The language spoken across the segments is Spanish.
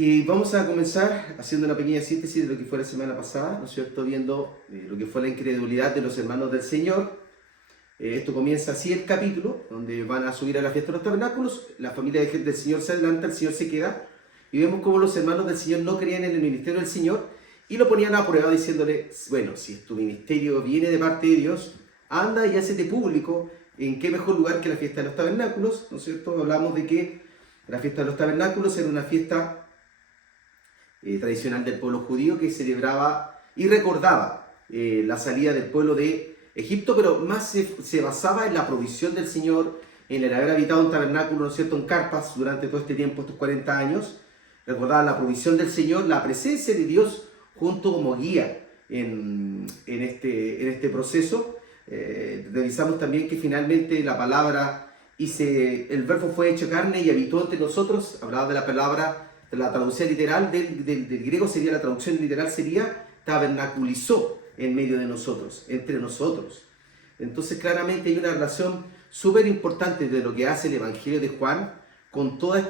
Y vamos a comenzar haciendo una pequeña síntesis de lo que fue la semana pasada, ¿no es cierto? Viendo lo que fue la incredulidad de los hermanos del Señor. Esto comienza así el capítulo, donde van a subir a la fiesta de los tabernáculos, la familia del Señor se adelanta, el Señor se queda, y vemos cómo los hermanos del Señor no creían en el ministerio del Señor, y lo ponían a prueba diciéndole, bueno, si tu ministerio viene de parte de Dios, anda y hácete público, en qué mejor lugar que la fiesta de los tabernáculos, ¿no es cierto? Hablamos de que la fiesta de los tabernáculos era una fiesta tradicional del pueblo judío que celebraba y recordaba la salida del pueblo de Egipto, pero más se basaba en la provisión del Señor, en el haber habitado un tabernáculo, ¿no es cierto?, en carpas durante todo este tiempo, estos 40 años. Recordaba la provisión del Señor, la presencia de Dios junto como guía en este proceso. Revisamos también que finalmente la palabra, el verbo fue hecho carne y habitó entre nosotros. Hablaba de la palabra, de la traducción literal del griego sería, la traducción literal sería tabernaculizó en medio de nosotros, entre nosotros. Entonces claramente hay una relación súper importante de lo que hace el Evangelio de Juan con todas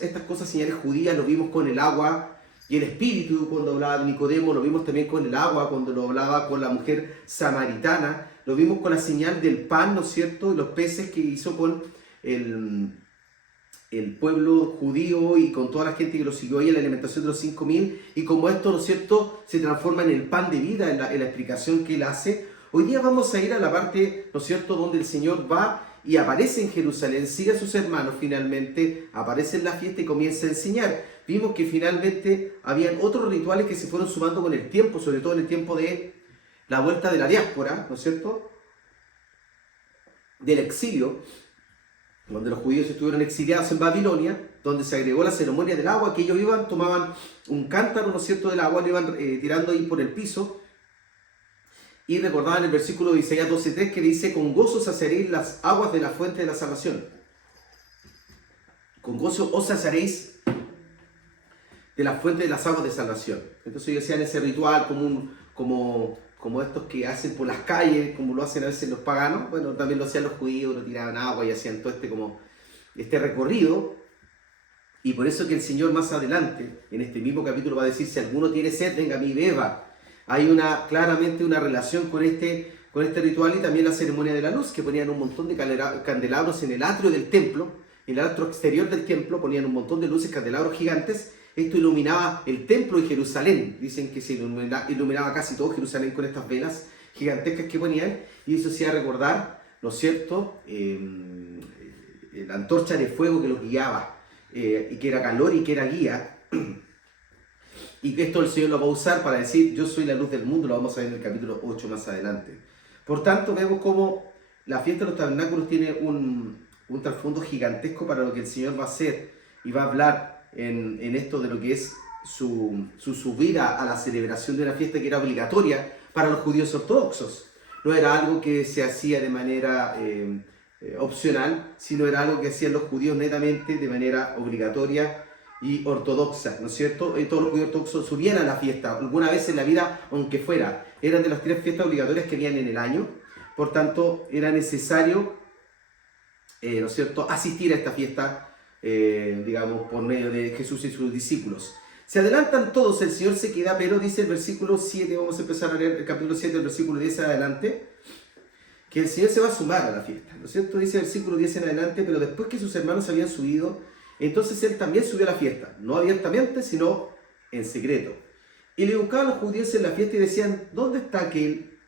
estas cosas, señales judías. Lo vimos con el agua y el espíritu cuando hablaba de Nicodemo, lo vimos también con el agua cuando lo hablaba con la mujer samaritana, lo vimos con la señal del pan, ¿no es cierto?, y los peces que hizo con el pueblo judío y con toda la gente que lo siguió ahí en la alimentación de los 5.000, y como esto, ¿no es cierto?, se transforma en el pan de vida, en la explicación que él hace. Hoy día vamos a ir a la parte, ¿no es cierto?, donde el Señor va y aparece en Jerusalén, sigue a sus hermanos finalmente, aparece en la fiesta y comienza a enseñar. Vimos que finalmente habían otros rituales que se fueron sumando con el tiempo, sobre todo en el tiempo de la vuelta de la diáspora, ¿no es cierto?, del exilio, donde los judíos estuvieron exiliados en Babilonia, donde se agregó la ceremonia del agua, que ellos iban, tomaban un cántaro, ¿no es cierto?, del agua, lo iban tirando ahí por el piso, y recordaban el versículo de Isaías 12:3 que dice, con gozo saciaréis las aguas de la fuente de la salvación. Con gozo os saciaréis de la fuente de las aguas de salvación. Entonces ellos hacían ese ritual como estos que hacen por las calles, como lo hacen a veces los paganos. Bueno, también lo hacían los judíos, lo tiraban agua y hacían todo este recorrido. Y por eso que el Señor más adelante, en este mismo capítulo, va a decir, si alguno tiene sed, venga a mí y beba. Hay claramente una relación con este ritual, y también la ceremonia de la luz, que ponían un montón de candelabros en el atrio del templo, en el atrio exterior del templo, ponían un montón de luces, candelabros gigantes. Esto iluminaba el templo de Jerusalén. Dicen que se iluminaba casi todo Jerusalén con estas velas gigantescas que ponían, y eso hacía recordar, ¿no es cierto?, la antorcha de fuego que los guiaba, y que era calor y que era guía. Y que esto el Señor lo va a usar para decir, yo soy la luz del mundo. Lo vamos a ver en el capítulo 8 más adelante. Por tanto, vemos cómo la fiesta de los tabernáculos tiene un trasfondo gigantesco para lo que el Señor va a hacer, y va a hablar en esto de lo que es su subida a la celebración de una fiesta que era obligatoria para los judíos ortodoxos. No era algo que se hacía de manera opcional, sino era algo que hacían los judíos netamente de manera obligatoria y ortodoxa, ¿no es cierto? Y todos los judíos ortodoxos subían a la fiesta alguna vez en la vida, aunque fuera. Eran de las 3 fiestas obligatorias que habían en el año. Por tanto, era necesario, ¿no es cierto?, asistir a esta fiesta, digamos, por medio de Jesús y sus discípulos. Se adelantan todos, el Señor se queda, pero dice el versículo 7, vamos a empezar a leer el capítulo 7, el versículo 10 en adelante, que el Señor se va a sumar a la fiesta, ¿no es cierto? Dice el versículo 10 en adelante, pero después que sus hermanos habían subido, entonces él también subió a la fiesta, no abiertamente, sino en secreto. Y le buscaban los judíos en la fiesta y decían, ¿dónde está aquel?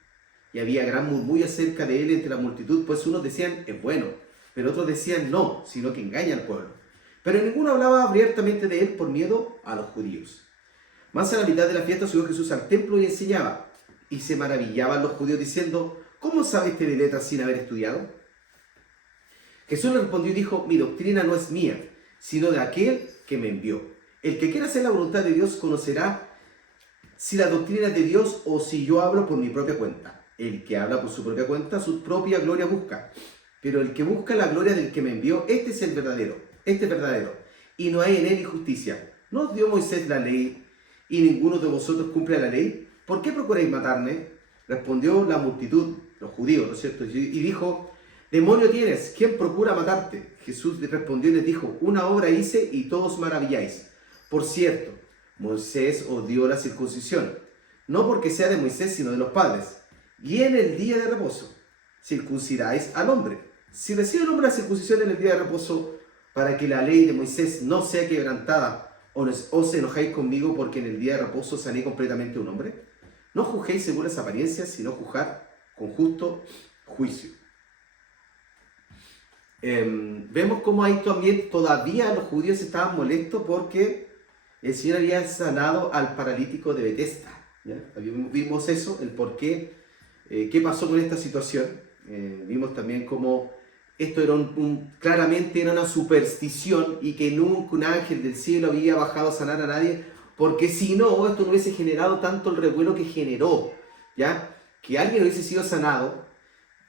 Y había gran murmullo acerca de él entre la multitud, pues unos decían, es bueno, pero otros decían, no, sino que engaña al pueblo. Pero ninguno hablaba abiertamente de él por miedo a los judíos. Más a la mitad de la fiesta subió Jesús al templo y enseñaba. Y se maravillaban los judíos diciendo, ¿cómo sabe este de letras sin haber estudiado? Jesús le respondió y dijo, mi doctrina no es mía, sino de aquel que me envió. El que quiera hacer la voluntad de Dios conocerá si la doctrina es de Dios o si yo hablo por mi propia cuenta. El que habla por su propia cuenta, su propia gloria busca. Pero el que busca la gloria del que me envió, este es verdadero, y no hay en él injusticia. ¿No os dio Moisés la ley y ninguno de vosotros cumple la ley? ¿Por qué procuráis matarme? Respondió la multitud, los judíos, ¿no es cierto? Y dijo, demonio tienes, ¿quién procura matarte? Jesús le respondió y les dijo, una obra hice y todos maravilláis. Por cierto, Moisés odió la circuncisión, no porque sea de Moisés, sino de los padres. Y en el día de reposo circuncidáis al hombre. Si recibe el hombre la circuncisión en el día de reposo, para que la ley de Moisés no sea quebrantada, os enojáis conmigo porque en el día de reposo sané completamente un hombre. No juzguéis según las apariencias, sino juzgad con justo juicio. Vemos cómo ahí también todavía los judíos estaban molestos porque el Señor había sanado al paralítico de Betesda. ¿Ya? Vimos eso, el por qué, qué pasó con esta situación. Vimos también cómo esto era claramente era una superstición y que nunca un ángel del cielo había bajado a sanar a nadie, porque si no, esto no hubiese generado tanto el revuelo que generó, ¿ya? Que alguien hubiese sido sanado,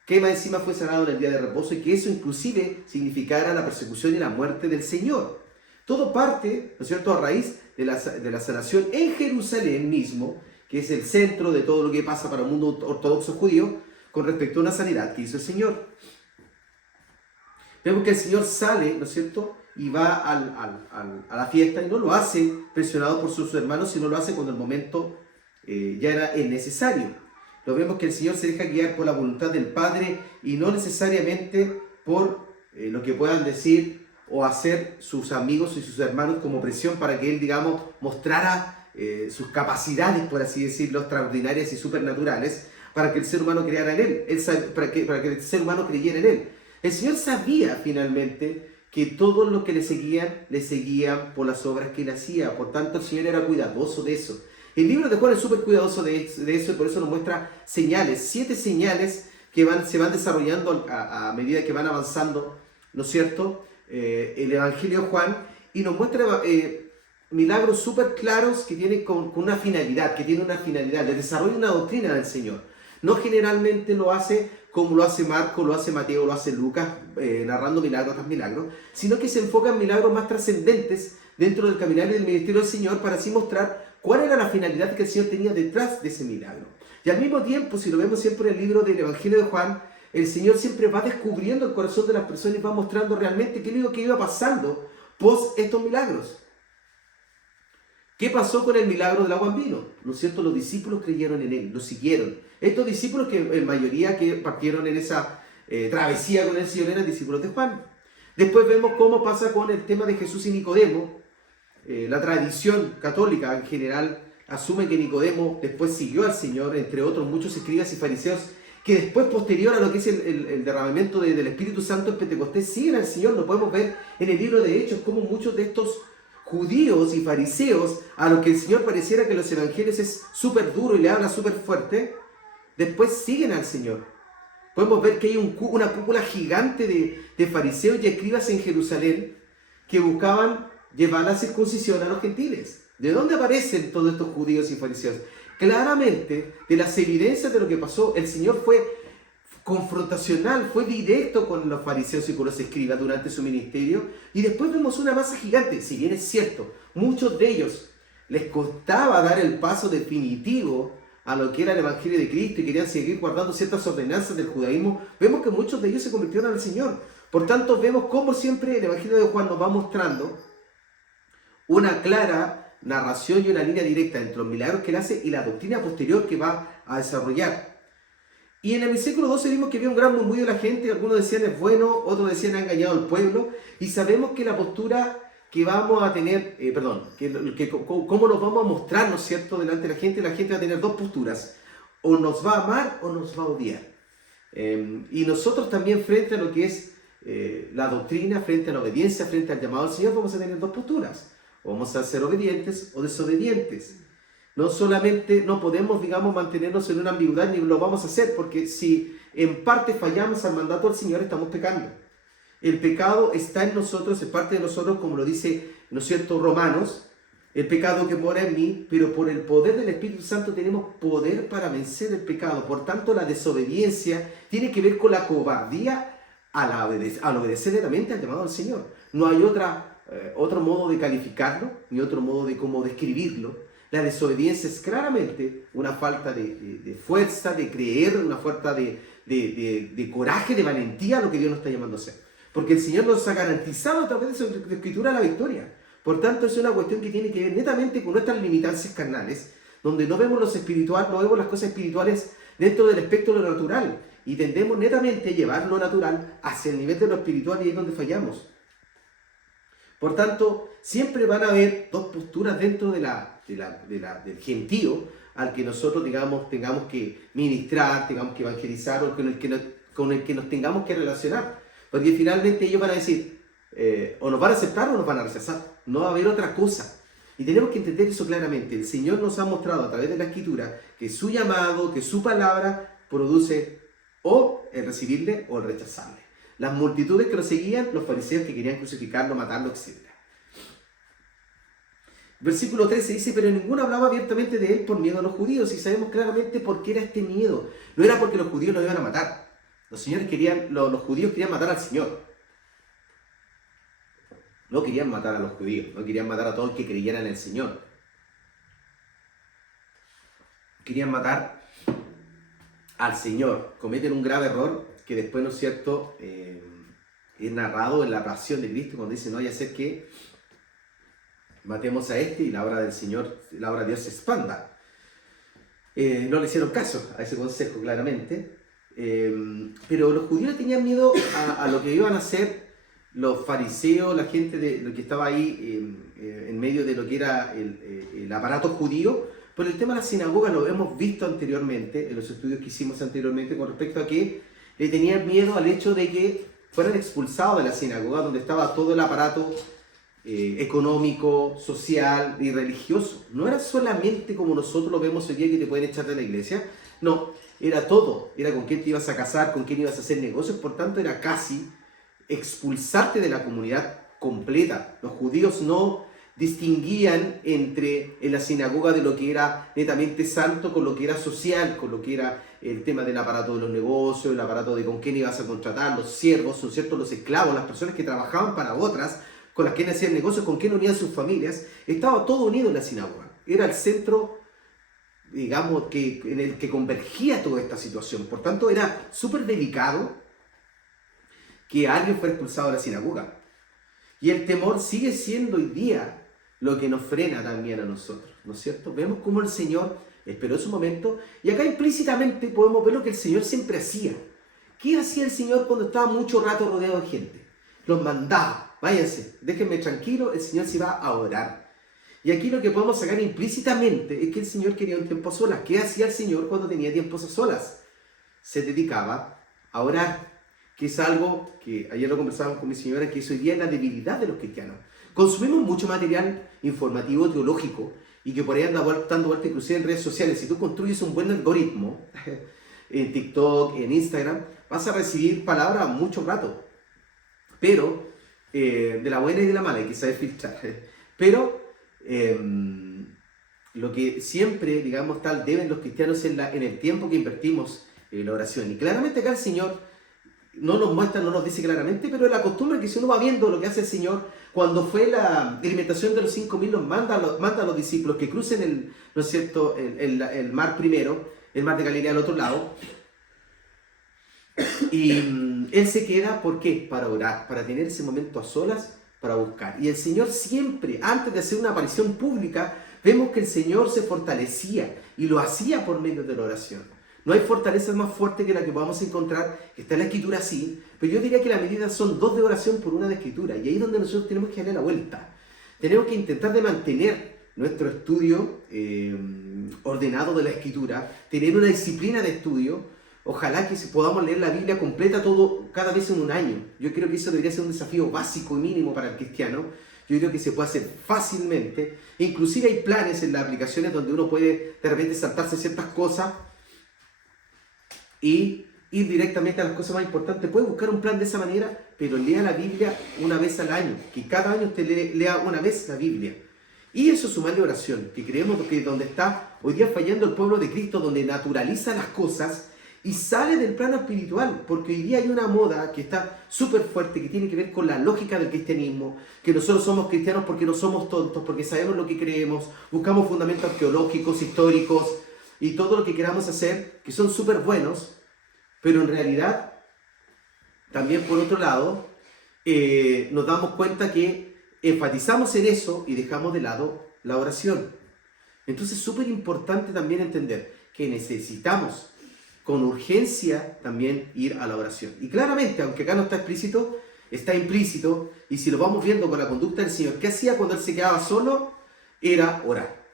que más encima fue sanado en el día de reposo y que eso inclusive significara la persecución y la muerte del Señor. Todo parte, ¿no es cierto?, a raíz de la sanación en Jerusalén mismo, que es el centro de todo lo que pasa para el mundo ortodoxo judío, con respecto a una sanidad que hizo el Señor. Vemos que el Señor sale, ¿no es cierto?, y va a la fiesta, y no lo hace presionado por sus hermanos, sino lo hace cuando el momento ya era el necesario. Lo vemos que el Señor se deja guiar por la voluntad del Padre y no necesariamente por lo que puedan decir o hacer sus amigos y sus hermanos como presión para que Él, digamos, mostrara sus capacidades, por así decirlo, extraordinarias y supernaturales, para que el ser humano creara en Él, para que el ser humano creyera en Él. El Señor sabía finalmente que todos los que le seguían por las obras que Él hacía. Por tanto, el Señor era cuidadoso de eso. El libro de Juan es súper cuidadoso de eso y por eso nos muestra señales, 7 señales que se van desarrollando a medida que van avanzando, ¿no es cierto?, el Evangelio de Juan, y nos muestra milagros súper claros que tienen con una finalidad, el desarrollo de una doctrina del Señor. No generalmente lo hace como lo hace Marco, lo hace Mateo, lo hace Lucas, narrando milagro tras milagro, sino que se enfoca en milagros más trascendentes dentro del caminar y del ministerio del Señor para así mostrar cuál era la finalidad que el Señor tenía detrás de ese milagro. Y al mismo tiempo, si lo vemos siempre en el libro del Evangelio de Juan, el Señor siempre va descubriendo el corazón de las personas y va mostrando realmente qué es lo que iba pasando post estos milagros. ¿Qué pasó con el milagro del agua en vino? ¿No es cierto? Los discípulos creyeron en Él, lo siguieron. Estos discípulos, que en mayoría que partieron en esa travesía con el Señor, eran discípulos de Juan. Después vemos cómo pasa con el tema de Jesús y Nicodemo. La tradición católica en general asume que Nicodemo después siguió al Señor, entre otros muchos escribas y fariseos, que después, posterior a lo que es el derramamiento del Espíritu Santo en Pentecostés, siguen al Señor. Lo podemos ver en el libro de Hechos, como muchos de estos judíos y fariseos, a los que el Señor pareciera que los evangelios es súper duro y le habla súper fuerte, después siguen al Señor. Podemos ver que hay una cúpula gigante de fariseos y escribas en Jerusalén que buscaban llevar la circuncisión a los gentiles. ¿De dónde aparecen todos estos judíos y fariseos? Claramente, de las evidencias de lo que pasó, el Señor fue confrontacional, fue directo con los fariseos y con los escribas durante su ministerio, y después vemos una masa gigante. Si bien es cierto, muchos de ellos les costaba dar el paso definitivo a lo que era el Evangelio de Cristo y querían seguir guardando ciertas ordenanzas del judaísmo, vemos que muchos de ellos se convirtieron al Señor. Por tanto, vemos cómo siempre el Evangelio de Juan nos va mostrando una clara narración y una línea directa entre los milagros que Él hace y la doctrina posterior que va a desarrollar. Y en el versículo 12 vimos que había un gran murmullo de la gente, algunos decían es bueno, otros decían ha engañado al pueblo, y sabemos que la postura que vamos a tener, cómo nos vamos a mostrar, ¿no es cierto?, delante de la gente va a tener 2 posturas, o nos va a amar o nos va a odiar. Y nosotros también frente a lo que es la doctrina, frente a la obediencia, frente al llamado del Señor, vamos a tener 2 posturas, o vamos a ser obedientes o desobedientes. No solamente no podemos, digamos, mantenernos en una ambigüedad, ni lo vamos a hacer, porque si en parte fallamos al mandato del Señor, estamos pecando. El pecado está en nosotros, es parte de nosotros, como lo dice, ¿no es cierto?, Romanos, el pecado que mora en mí, pero por el poder del Espíritu Santo tenemos poder para vencer el pecado. Por tanto, la desobediencia tiene que ver con la cobardía al obedecer realmente al llamado del Señor. No hay otro modo de calificarlo, ni otro modo de cómo describirlo. La desobediencia es claramente una falta de fuerza, de creer, una falta de coraje, de valentía a lo que Dios nos está llamando a hacer. Porque el Señor nos ha garantizado a través de su Escritura la victoria. Por tanto, es una cuestión que tiene que ver netamente con nuestras limitancias carnales, donde no vemos los espiritual, no vemos las cosas espirituales dentro del espectro de lo natural, y tendemos netamente a llevar lo natural hacia el nivel de lo espiritual, y ahí es donde fallamos. Por tanto, siempre van a haber dos posturas dentro del gentío al que nosotros, digamos, tengamos que ministrar, tengamos que evangelizar, o con el que nos tengamos que relacionar. Porque finalmente ellos van a decir, o nos van a aceptar o nos van a rechazar. No va a haber otra cosa. Y tenemos que entender eso claramente. El Señor nos ha mostrado a través de la Escritura que su llamado, que su palabra produce o el recibirle o el rechazarle. Las multitudes que lo seguían, los fariseos que querían crucificarlo, matarlo, etc. Versículo 13 dice, pero ninguno hablaba abiertamente de él por miedo a los judíos, y sabemos claramente por qué era este miedo. No era porque los judíos lo iban a matar. Los judíos querían matar al Señor. No querían matar a los judíos, no querían matar a todos los que creyeran en el Señor. Querían matar al Señor. Cometen un grave error que después, ¿no es cierto?, es narrado en la pasión de Cristo, cuando dice, no vaya a ser que matemos a este y la obra del Señor, la obra de Dios se expanda. No le hicieron caso a ese consejo, claramente. Pero los judíos tenían miedo a lo que iban a hacer los fariseos, la gente lo que estaba ahí en medio de lo que era el aparato judío. Por el tema de la sinagoga lo hemos visto anteriormente, en los estudios que hicimos anteriormente, con respecto a que le tenían miedo al hecho de que fueran expulsados de la sinagoga, donde estaba todo el aparato económico, social y religioso. No era solamente como nosotros lo vemos hoy día, que te pueden echar de la iglesia. No, era todo. Era con quién te ibas a casar, con quién ibas a hacer negocios. Por tanto, era casi expulsarte de la comunidad completa. Los judíos no distinguían en la sinagoga de lo que era netamente santo con lo que era social, con lo que era el tema del aparato de los negocios, el aparato de con quién ibas a contratar, los siervos, ¿no es cierto?, los esclavos, las personas que trabajaban para otras, con las que hacían negocios, con quién unían sus familias. Estaba todo unido en la sinagoga. Era el centro, digamos, en el que convergía toda esta situación. Por tanto, era súper delicado que alguien fuera expulsado de la sinagoga. Y el temor sigue siendo hoy día lo que nos frena también a nosotros, ¿no es cierto? Vemos cómo el Señor esperó su momento, y acá implícitamente podemos ver lo que el Señor siempre hacía. ¿Qué hacía el Señor cuando estaba mucho rato rodeado de gente? Los mandaba, váyanse, déjenme tranquilo, el Señor se iba a orar. Y aquí lo que podemos sacar implícitamente es que el Señor quería un tiempo a solas. ¿Qué hacía el Señor cuando tenía tiempos a solas? Se dedicaba a orar, que es algo que ayer lo conversábamos con mi señora, que eso hoy día es la debilidad de los cristianos. Consumimos mucho material informativo, teológico, y que por ahí anda dando vuelta inclusive en redes sociales. Si tú construyes un buen algoritmo en TikTok, en Instagram, vas a recibir palabras mucho rato, pero de la buena y de la mala, hay que saber filtrar. Pero lo que siempre, digamos, deben los cristianos en el tiempo que invertimos en la oración. Y claramente acá el Señor no nos muestra, no nos dice claramente, pero la costumbre que si uno va viendo lo que hace el Señor, cuando fue la alimentación de los 5.000, los manda a los discípulos que crucen ¿no es cierto?, el mar primero, el mar de Galilea al otro lado, y él se queda, ¿por qué? Para orar, para tener ese momento a solas, para buscar. Y el Señor siempre, antes de hacer una aparición pública, vemos que el Señor se fortalecía, y lo hacía por medio de la oración. No hay fortaleza más fuerte que la que podamos encontrar, que está en la Escritura, sí, pero yo diría que la medida son 2 de oración por 1 de Escritura, y ahí es donde nosotros tenemos que darle la vuelta. Tenemos que intentar de mantener nuestro estudio ordenado de la Escritura, tener una disciplina de estudio. Ojalá que podamos leer la Biblia completa todo, cada vez en un año. Yo creo que eso debería ser un desafío básico y mínimo para el cristiano. Yo creo que se puede hacer fácilmente. Inclusive hay planes en las aplicaciones donde uno puede de repente saltarse ciertas cosas y ir directamente a las cosas más importantes. Puede buscar un plan de esa manera, pero lea la Biblia una vez al año. Que cada año usted lea una vez la Biblia. Y eso sumarle oración, que creemos que donde está hoy día fallando el pueblo de Cristo, donde naturaliza las cosas y sale del plano espiritual, porque hoy día hay una moda que está súper fuerte, que tiene que ver con la lógica del cristianismo, que nosotros somos cristianos porque no somos tontos, porque sabemos lo que creemos, buscamos fundamentos arqueológicos, históricos, y todo lo que queramos hacer, que son súper buenos, pero en realidad, también por otro lado, nos damos cuenta que enfatizamos en eso y dejamos de lado la oración. Entonces es súper importante también entender que necesitamos con urgencia también ir a la oración. Y claramente, aunque acá no está explícito, está implícito, y si lo vamos viendo con la conducta del Señor, ¿qué hacía cuando Él se quedaba solo? Era orar.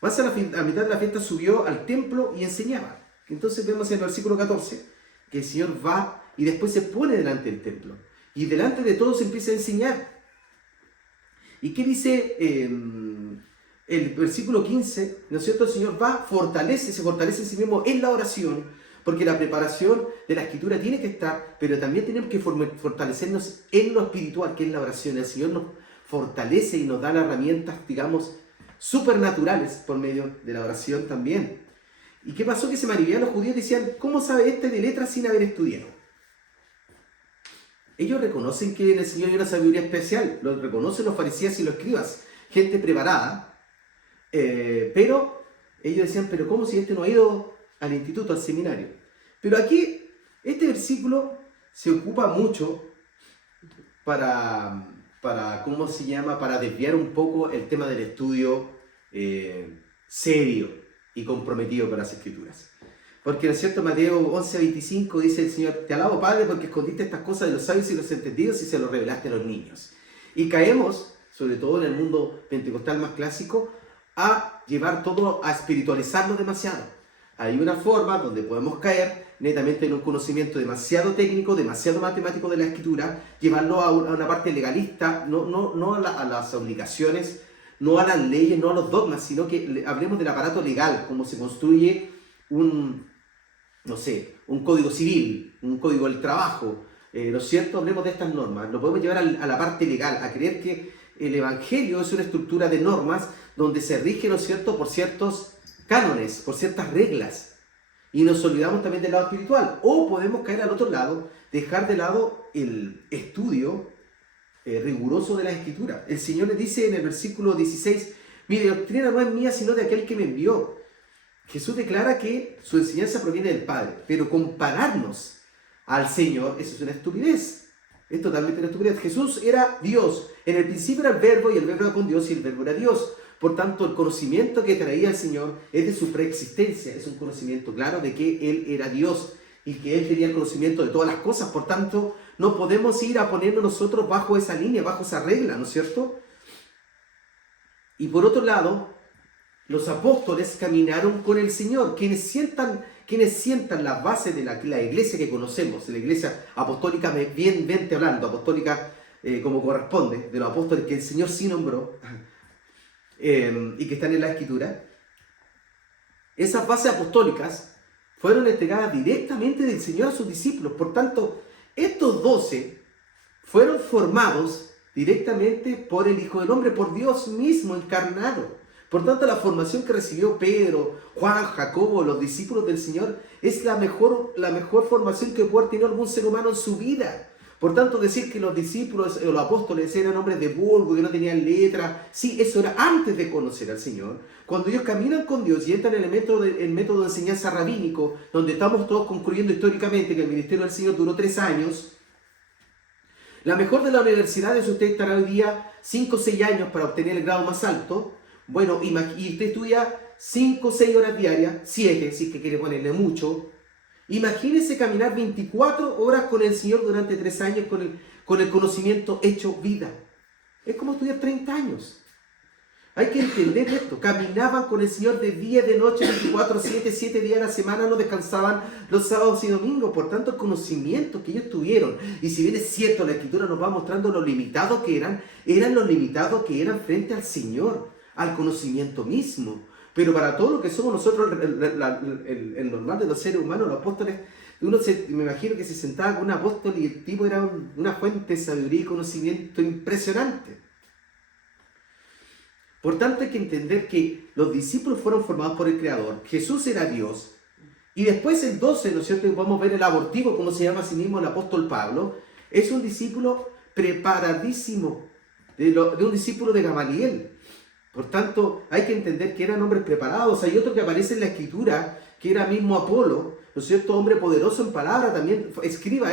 Más a mitad de la fiesta subió al templo y enseñaba. Entonces vemos en el versículo 14 que el Señor va y después se pone delante del templo. Y delante de todos empieza a enseñar. ¿Y qué dice el versículo 15? ¿No es cierto? El Señor va, se fortalece en sí mismo en la oración, porque la preparación de la Escritura tiene que estar, pero también tenemos que fortalecernos en lo espiritual, que es la oración. El Señor nos fortalece y nos da las herramientas, digamos, supernaturales por medio de la oración también. ¿Y qué pasó? Que se maravillaban los judíos y decían, ¿cómo sabe este de letras sin haber estudiado? Ellos reconocen que en el Señor hay una sabiduría especial, lo reconocen los fariseos y los escribas, gente preparada, pero ellos decían, pero ¿cómo si este no ha ido al instituto, al seminario? Pero aquí, este versículo se ocupa mucho para ¿cómo se llama? Para desviar un poco el tema del estudio serio y comprometido con las Escrituras. Porque, ¿no es cierto? Mateo 11:25 dice el Señor, te alabo, Padre, porque escondiste estas cosas de los sabios y los entendidos y se los revelaste a los niños. Y caemos, sobre todo en el mundo pentecostal más clásico, a llevar todo, a espiritualizarlo demasiado. Hay una forma donde podemos caer netamente en un conocimiento demasiado técnico, demasiado matemático de la Escritura, llevarlo a una parte legalista, no a las obligaciones, no a las leyes, no a los dogmas, sino que hablemos del aparato legal, cómo se construye un código civil, un código del trabajo, ¿no es cierto? Hablemos de estas normas, lo podemos llevar a la parte legal, a creer que el Evangelio es una estructura de normas donde se rige, ¿no es cierto?, por ciertos cánones, por ciertas reglas, y nos olvidamos también del lado espiritual. O podemos caer al otro lado, dejar de lado el estudio riguroso de la Escritura. El Señor le dice en el versículo 16, mi doctrina no es mía, sino de aquel que me envió. Jesús declara que su enseñanza proviene del Padre, pero compararnos al Señor, eso es una estupidez. Es totalmente una estupidez. Jesús era Dios. En el principio era el Verbo, y el Verbo era con Dios, y el Verbo era Dios. Por tanto, el conocimiento que traía el Señor es de su preexistencia. Es un conocimiento claro de que Él era Dios y que Él tenía el conocimiento de todas las cosas. Por tanto, no podemos ir a ponernos nosotros bajo esa línea, bajo esa regla, ¿no es cierto? Y por otro lado, los apóstoles caminaron con el Señor, quienes sientan las bases de la iglesia que conocemos, de la iglesia apostólica, bien hablando, apostólica como corresponde, de los apóstoles que el Señor sí nombró y que están en la Escritura. Esas bases apostólicas fueron entregadas directamente del Señor a sus discípulos. Por tanto, estos 12 fueron formados directamente por el Hijo del Hombre, por Dios mismo encarnado. Por tanto, la formación que recibió Pedro, Juan, Jacobo, los discípulos del Señor, es la mejor formación que puede tener algún ser humano en su vida. Por tanto, decir que los discípulos o los apóstoles eran hombres de vulgo, que no tenían letra, sí, eso era antes de conocer al Señor. Cuando ellos caminan con Dios y entran en el método de enseñanza rabínico, donde estamos todos concluyendo históricamente que el ministerio del Señor duró 3 años, la mejor de las universidades, usted estará hoy día 5 o 6 años para obtener el grado más alto. Bueno, y usted estudia 5 o 6 horas diarias, 7, si es que quiere ponerle mucho. Imagínese caminar 24 horas con el Señor durante 3 años con el conocimiento hecho vida. Es como estudiar 30 años. Hay que entender esto. Caminaban con el Señor de día y de noche, 24/7, 7 días a la semana, no descansaban los sábados y domingos. Por tanto, el conocimiento que ellos tuvieron, y si bien es cierto, la Escritura nos va mostrando lo limitados que eran los limitados que eran frente al Señor, al conocimiento mismo. Pero para todo lo que somos nosotros, el normal de los seres humanos, los apóstoles, me imagino que se sentaba con un apóstol y el tipo era una fuente de sabiduría y conocimiento impresionante. Por tanto, hay que entender que los discípulos fueron formados por el Creador. Jesús era Dios. Y después el 12, ¿no es cierto? Vamos a ver el abortivo, como se llama a sí mismo el apóstol Pablo. Es un discípulo preparadísimo, de un discípulo de Gamaliel. Por tanto, hay que entender que eran hombres preparados. Hay otro que aparece en la Escritura, que era mismo Apolo, ¿no es cierto?, hombre poderoso en palabra, también escriba,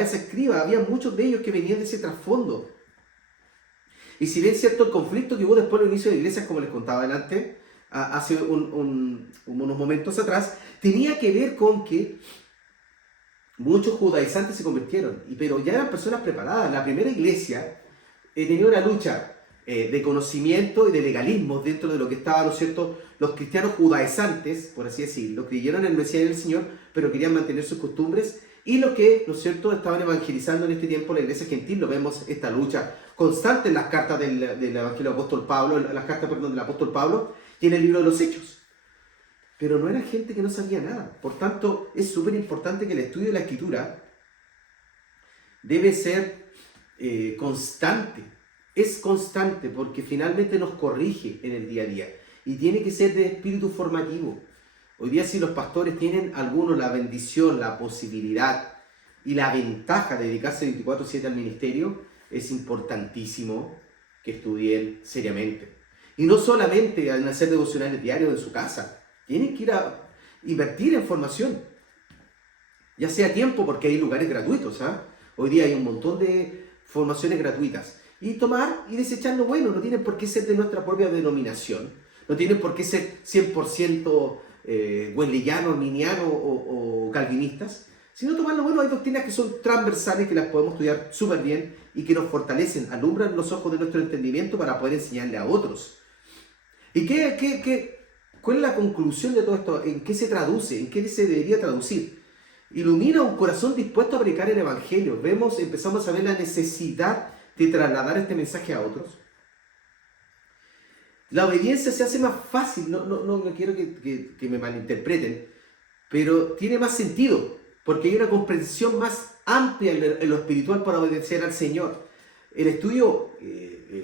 había muchos de ellos que venían de ese trasfondo. Y si bien es cierto el conflicto que hubo después del inicio de iglesias, como les contaba adelante, hace unos momentos atrás, tenía que ver con que muchos judaizantes se convirtieron, pero ya eran personas preparadas. La primera iglesia tenía una lucha de conocimiento y de legalismo dentro de lo que estaban, ¿no es cierto?, los cristianos judaizantes, por así decirlo, creyeron en el Mesías y en el Señor, pero querían mantener sus costumbres, y los que, ¿no es cierto?, estaban evangelizando en este tiempo la iglesia gentil. Lo vemos esta lucha constante en las cartas del Evangelio del Apóstol Pablo, las cartas, perdón, del Apóstol Pablo, y en el libro de los Hechos. Pero no era gente que no sabía nada. Por tanto, es súper importante que el estudio de la Escritura debe ser constante. Es constante porque finalmente nos corrige en el día a día. Y tiene que ser de espíritu formativo. Hoy día, si los pastores tienen algunos la bendición, la posibilidad y la ventaja de dedicarse 24/7 al ministerio, es importantísimo que estudien seriamente. Y no solamente al hacer devocionales diarios en su casa. Tienen que ir a invertir en formación. Ya sea tiempo, porque hay lugares gratuitos. Hoy día hay un montón de formaciones gratuitas. Y tomar y desechar lo bueno. No tienen por qué ser de nuestra propia denominación. No tienen por qué ser 100% wesleyanos, arminianos o calvinistas. Sino tomar lo bueno. Hay doctrinas que son transversales, que las podemos estudiar súper bien y que nos fortalecen, alumbran los ojos de nuestro entendimiento para poder enseñarle a otros. ¿Y cuál es la conclusión de todo esto? ¿En qué se traduce? ¿En qué se debería traducir? Ilumina un corazón dispuesto a predicar el Evangelio. Empezamos a ver la necesidad de trasladar este mensaje a otros. La obediencia se hace más fácil. No quiero que me malinterpreten, pero tiene más sentido, porque hay una comprensión más amplia en lo espiritual para obedecer al Señor. El estudio,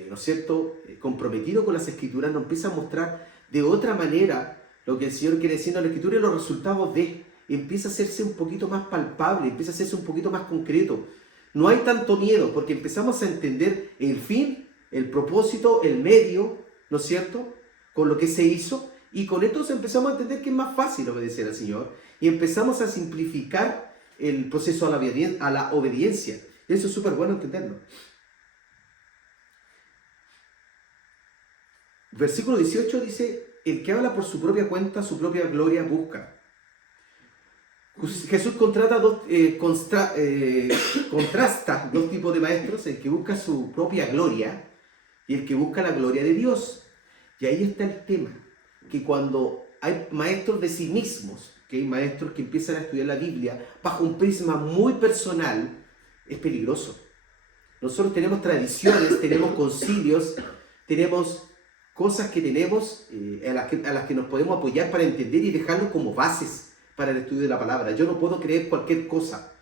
¿no es cierto?, comprometido con las Escrituras, nos empieza a mostrar de otra manera lo que el Señor quiere decir en la Escritura y los resultados empieza a hacerse un poquito más palpable, empieza a hacerse un poquito más concreto. No hay tanto miedo porque empezamos a entender el fin, el propósito, el medio, ¿no es cierto?, con lo que se hizo, y con esto empezamos a entender que es más fácil obedecer al Señor y empezamos a simplificar el proceso a la obediencia. Eso es súper bueno entenderlo. Versículo 18 dice: el que habla por su propia cuenta, su propia gloria busca. Jesús contrasta dos tipos de maestros: el que busca su propia gloria y el que busca la gloria de Dios. Y ahí está el tema, que cuando hay maestros de sí mismos, que hay maestros que empiezan a estudiar la Biblia bajo un prisma muy personal, es peligroso. Nosotros tenemos tradiciones, tenemos concilios, tenemos cosas que tenemos a las que nos podemos apoyar para entender y dejarlo como bases para el estudio de la palabra. Yo no puedo creer cualquier cosa.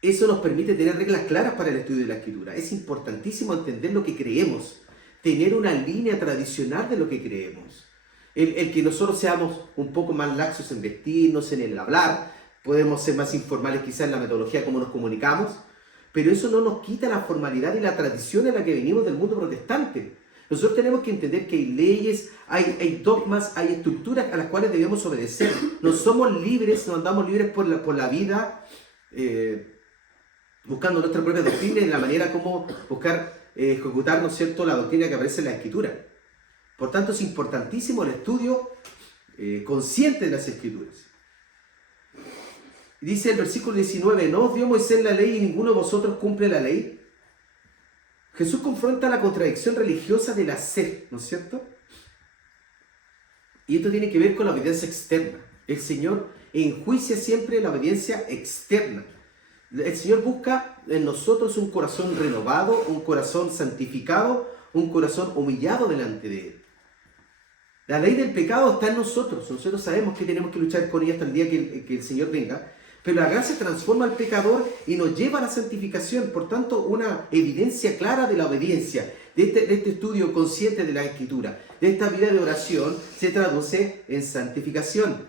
Eso nos permite tener reglas claras para el estudio de la Escritura. Es importantísimo entender lo que creemos, tener una línea tradicional de lo que creemos. El que nosotros seamos un poco más laxos en vestirnos, en el hablar, podemos ser más informales quizás en la metodología, cómo nos comunicamos, pero eso no nos quita la formalidad y la tradición en la que venimos del mundo protestante. Nosotros tenemos que entender que hay leyes, hay dogmas, hay estructuras a las cuales debemos obedecer. No somos libres, no andamos libres por la vida buscando nuestra propia doctrina y la manera como buscar ejecutar, ¿no es cierto?, la doctrina que aparece en la Escritura. Por tanto, es importantísimo el estudio consciente de las Escrituras. Dice el versículo 19: ¿no os dio Moisés la ley y ninguno de vosotros cumple la ley? Jesús confronta la contradicción religiosa del hacer, ¿no es cierto? Y esto tiene que ver con la obediencia externa. El Señor enjuicia siempre la obediencia externa. El Señor busca en nosotros un corazón renovado, un corazón santificado, un corazón humillado delante de Él. La ley del pecado está en nosotros. Nosotros sabemos que tenemos que luchar con ella hasta el día que el Señor venga. Pero la gracia transforma al pecador y nos lleva a la santificación. Por tanto, una evidencia clara de la obediencia, de este estudio consciente de la Escritura, de esta vida de oración, se traduce en santificación.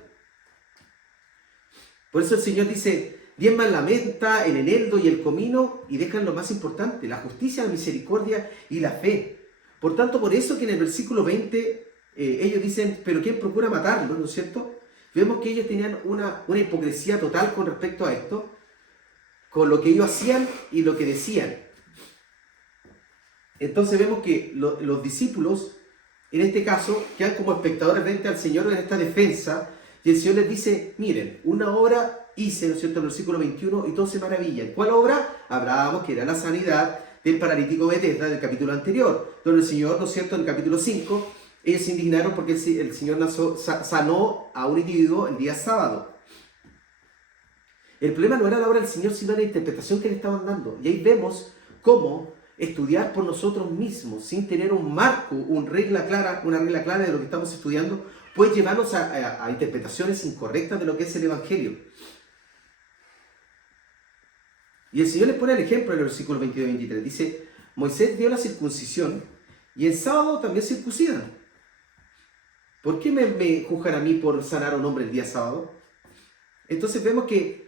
Por eso el Señor dice: diezman la menta, el eneldo y el comino, y dejan lo más importante, la justicia, la misericordia y la fe. Por tanto, por eso que en el versículo 20 ellos dicen: pero ¿quién procura matarlo? ¿No es cierto? vemos que ellos tenían una hipocresía total con respecto a esto, con lo que ellos hacían y lo que decían. Entonces vemos que los discípulos, en este caso, quedan como espectadores frente al Señor en esta defensa, y el Señor les dice, miren, una obra hice, ¿no es cierto?, en el versículo 21, y todos se maravillan. ¿Cuál obra? Hablábamos que era la sanidad del paralítico Betesda del capítulo anterior, donde el Señor, ¿no es cierto?, en el capítulo 5, ellos se indignaron porque el Señor sanó a un individuo el día sábado. El problema no era la obra del Señor, sino la interpretación que le estaban dando. Y ahí vemos cómo estudiar por nosotros mismos, sin tener un marco, una regla clara de lo que estamos estudiando, puede llevarnos a interpretaciones incorrectas de lo que es el Evangelio. Y el Señor les pone el ejemplo en el versículo 22 y 23. Dice, Moisés dio la circuncisión y el sábado también circuncidan. ¿Por qué me juzgan a mí por sanar a un hombre el día sábado? Entonces vemos que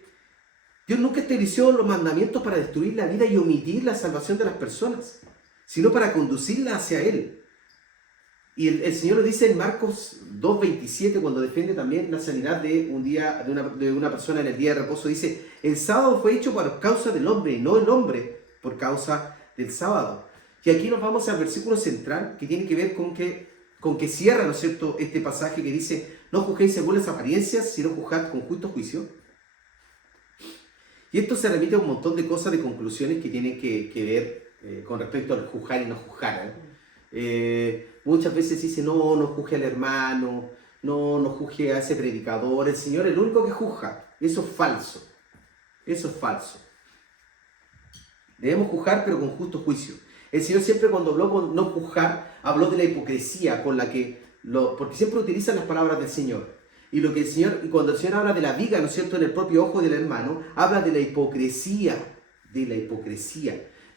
Dios nunca estableció los mandamientos para destruir la vida y omitir la salvación de las personas, sino para conducirla hacia Él. Y el Señor lo dice en Marcos 2:27, cuando defiende también la sanidad de una persona en el día de reposo. Dice, el sábado fue hecho por causa del hombre y no el hombre por causa del sábado. Y aquí nos vamos al versículo central, que tiene que ver con que cierra, ¿no es cierto?, este pasaje que dice, no juzguéis según las apariencias, sino juzgad con justo juicio. Y esto se remite a un montón de cosas, de conclusiones que tienen que ver con respecto al juzgar y no juzgar. Muchas veces dice, no juzgue al hermano, no juzgue a ese predicador. El Señor es el único que juzga. Eso es falso. Eso es falso. Debemos juzgar, pero con justo juicio. El Señor siempre, cuando habló con no juzgar, habló de la hipocresía con la que porque siempre utilizan las palabras del Señor. Y cuando el Señor habla de la viga, ¿no es cierto?, en el propio ojo del hermano, habla de la hipocresía.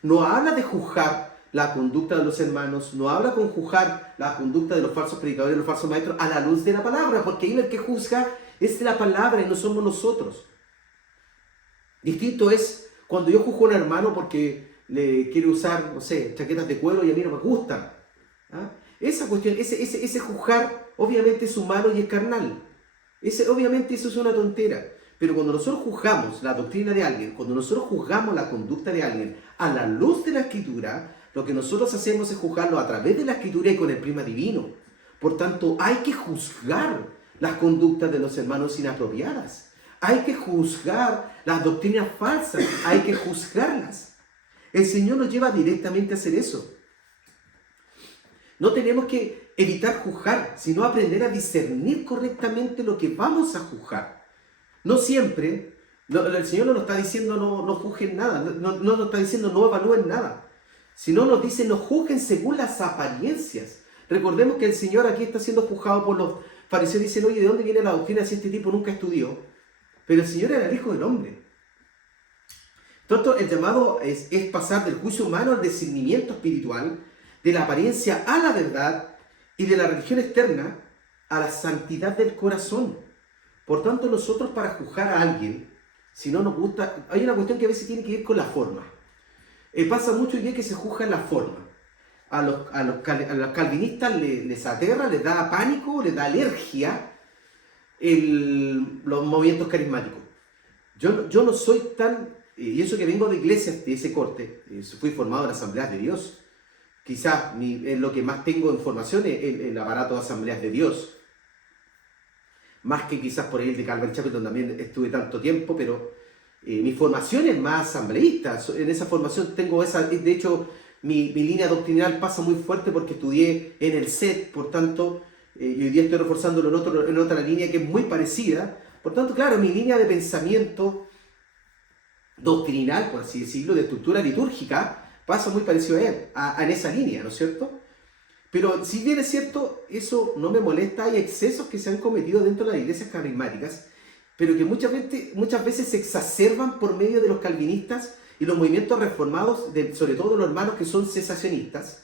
No habla de juzgar la conducta de los hermanos, no habla con juzgar la conducta de los falsos predicadores, los falsos maestros, a la luz de la palabra, porque ahí el que juzga es la palabra y no somos nosotros. Distinto es cuando yo juzgo a un hermano porque le quiere usar, no sé, chaquetas de cuero y a mí no me gustan. ¿Ah? Esa cuestión, ese juzgar, obviamente es humano y es carnal. Obviamente eso es una tontera. Pero cuando nosotros juzgamos la doctrina de alguien, cuando nosotros juzgamos la conducta de alguien a la luz de la Escritura, lo que nosotros hacemos es juzgarlo a través de la Escritura y con el prisma divino. Por tanto, hay que juzgar las conductas de los hermanos inapropiadas. Hay que juzgar las doctrinas falsas. Hay que juzgarlas. El Señor nos lleva directamente a hacer eso. No tenemos que evitar juzgar, sino aprender a discernir correctamente lo que vamos a juzgar. No siempre, el Señor no nos está diciendo no juzguen nada, no nos está diciendo no evalúen nada, sino nos dice no juzguen según las apariencias. Recordemos que el Señor aquí está siendo juzgado por los fariseos. Dicen, oye, ¿de dónde viene la doctrina si este tipo nunca estudió? Pero el Señor era el Hijo del Hombre. Entonces, el llamado es pasar del juicio humano al discernimiento espiritual, de la apariencia a la verdad y de la religión externa a la santidad del corazón. Por tanto, nosotros para juzgar a alguien, si no nos gusta, hay una cuestión que a veces tiene que ver con la forma. Pasa mucho hoy día que se juzga en la forma. A los calvinistas les aterra, les da pánico, les da alergia los movimientos carismáticos. Yo no soy tan, y eso que vengo de iglesias de ese corte, fui formado en Asambleas de Dios. Quizás lo que más tengo en formación es el aparato de Asambleas de Dios. Más que quizás por ahí el de Calvary Chapel, donde también estuve tanto tiempo, pero mi formación es más asambleísta. En esa formación tengo esa, de hecho, mi línea doctrinal pasa muy fuerte porque estudié en el SET, por tanto, y hoy día estoy reforzándolo en otra línea que es muy parecida. Por tanto, claro, mi línea de pensamiento doctrinal, por así decirlo, de estructura litúrgica, pasa muy parecido en esa línea, ¿no es cierto? Pero si bien es cierto, eso no me molesta. Hay excesos que se han cometido dentro de las iglesias carismáticas, pero que muchas veces se exacerban por medio de los calvinistas y los movimientos reformados, sobre todo los hermanos que son cesacionistas,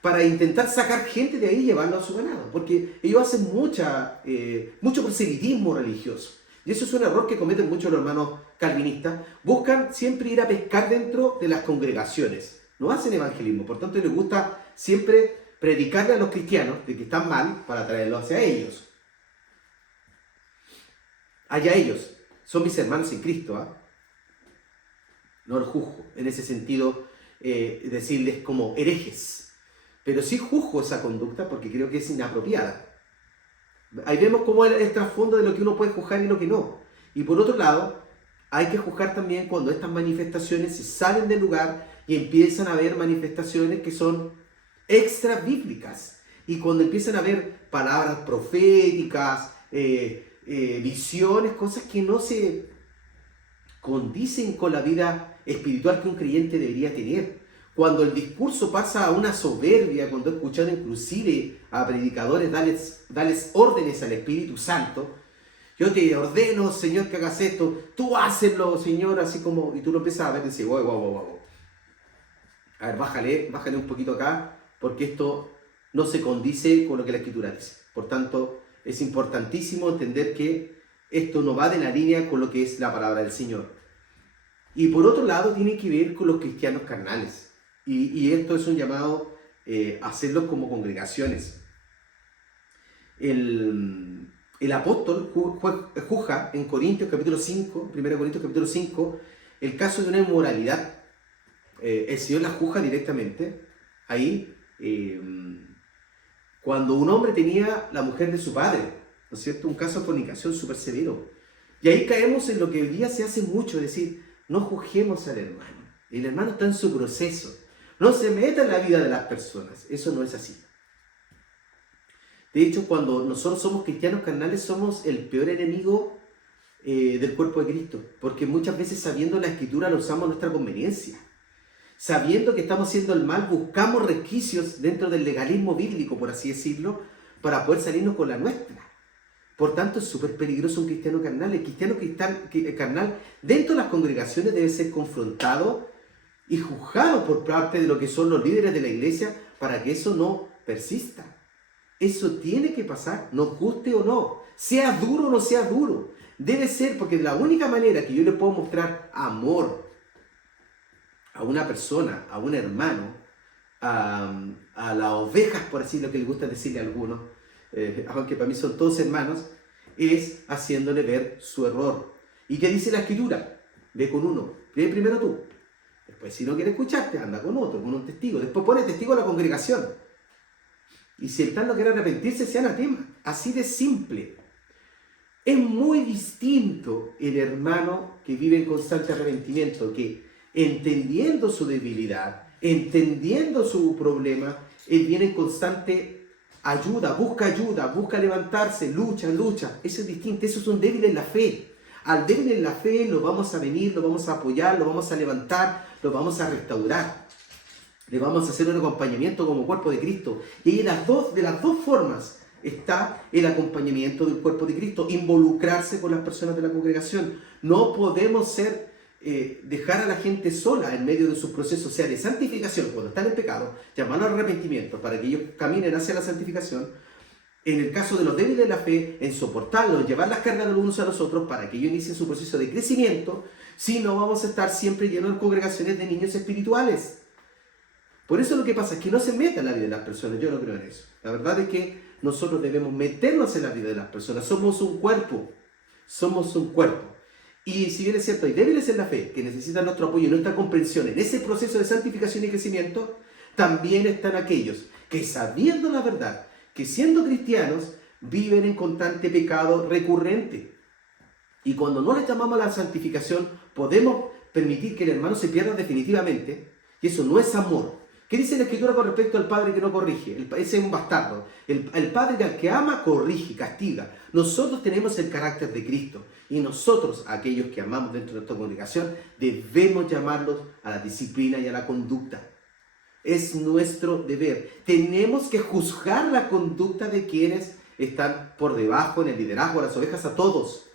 para intentar sacar gente de ahí y llevarlo a su ganado, porque ellos hacen mucho proselitismo religioso. Y eso es un error que cometen muchos los hermanos calvinistas. Buscan siempre ir a pescar dentro de las congregaciones. No hacen evangelismo. Por tanto, les gusta siempre predicarle a los cristianos de que están mal para traerlos hacia ellos. Allá ellos, son mis hermanos en Cristo, ¿ah? No los juzgo, en ese sentido, decirles como herejes. Pero sí juzgo esa conducta porque creo que es inapropiada. Ahí vemos cómo es el trasfondo de lo que uno puede juzgar y lo que no. Y por otro lado, hay que juzgar también cuando estas manifestaciones se salen del lugar y empiezan a haber manifestaciones que son extra bíblicas. Y cuando empiezan a haber palabras proféticas, visiones, cosas que no se condicen con la vida espiritual que un creyente debería tener. Cuando el discurso pasa a una soberbia, cuando he escuchado inclusive a predicadores darles órdenes al Espíritu Santo, yo te ordeno, Señor, que hagas esto, tú hácelo, Señor, así como, y tú lo empiezas a ver y dices, wow. A ver, bájale un poquito acá, porque esto no se condice con lo que la Escritura dice. Por tanto, es importantísimo entender que esto no va de la línea con lo que es la palabra del Señor. Y por otro lado, tiene que ver con los cristianos carnales. Y esto es un llamado a hacerlos como congregaciones. El apóstol juzga en Corintios capítulo 5, 1 Corintios capítulo 5, el caso de una inmoralidad. El Señor la juzga directamente. Ahí, cuando un hombre tenía la mujer de su padre, ¿no es cierto? Un caso de fornicación súper severo. Y ahí caemos en lo que hoy día se hace mucho, es decir, no juzguemos al hermano. El hermano está en su proceso. No se meta en la vida de las personas. Eso no es así. De hecho, cuando nosotros somos cristianos carnales, somos el peor enemigo del cuerpo de Cristo. Porque muchas veces, sabiendo la Escritura, lo usamos a nuestra conveniencia. Sabiendo que estamos haciendo el mal, buscamos resquicios dentro del legalismo bíblico, por así decirlo, para poder salirnos con la nuestra. Por tanto, es súper peligroso un cristiano carnal. El cristiano carnal dentro de las congregaciones debe ser confrontado y juzgado por parte de lo que son los líderes de la iglesia para que eso no persista. Eso tiene que pasar, nos guste o no, sea duro o no sea duro. Debe ser, porque la única manera que yo le puedo mostrar amor a una persona, a un hermano, a las ovejas, por así lo que les gusta decirle a algunos, aunque para mí son todos hermanos, es haciéndole ver su error. ¿Y qué dice la Escritura? Ve con uno, ve primero tú. Después, si no quiere escucharte, anda con otro, con un testigo. Después pone testigo a la congregación. Y si el tal no quiere arrepentirse, sea anatema. Así de simple. Es muy distinto el hermano que vive en constante arrepentimiento, que entendiendo su debilidad, entendiendo su problema, él viene en constante ayuda, busca levantarse, lucha. Eso es distinto, eso es un débil en la fe. Al débil en la fe lo vamos a venir, lo vamos a apoyar, lo vamos a levantar, lo vamos a restaurar. Le vamos a hacer un acompañamiento como cuerpo de Cristo. Y ahí de las dos formas está el acompañamiento del cuerpo de Cristo, involucrarse con las personas de la congregación. No podemos dejar a la gente sola en medio de sus procesos, sea de santificación, cuando están en pecado, llamarlo al arrepentimiento para que ellos caminen hacia la santificación. En el caso de los débiles de la fe, en soportarlos, en llevar las cargas de los unos a los otros para que ellos inicien su proceso de crecimiento, si no vamos a estar siempre llenos de congregaciones de niños espirituales. Por eso lo que pasa es que no se meta en la vida de las personas, yo no creo en eso. La verdad es que nosotros debemos meternos en la vida de las personas, somos un cuerpo. Y si bien es cierto, hay débiles en la fe que necesitan nuestro apoyo y nuestra comprensión en ese proceso de santificación y crecimiento, también están aquellos que sabiendo la verdad, que siendo cristianos, viven en constante pecado recurrente. Y cuando no les llamamos a la santificación, podemos permitir que el hermano se pierda definitivamente, y eso no es amor. ¿Qué dice la Escritura con respecto al padre que no corrige? Ese es un bastardo. El padre al que ama, corrige, castiga. Nosotros tenemos el carácter de Cristo. Y nosotros, aquellos que amamos dentro de nuestra congregación, debemos llamarlos a la disciplina y a la conducta. Es nuestro deber. Tenemos que juzgar la conducta de quienes están por debajo en el liderazgo de las ovejas, a todos.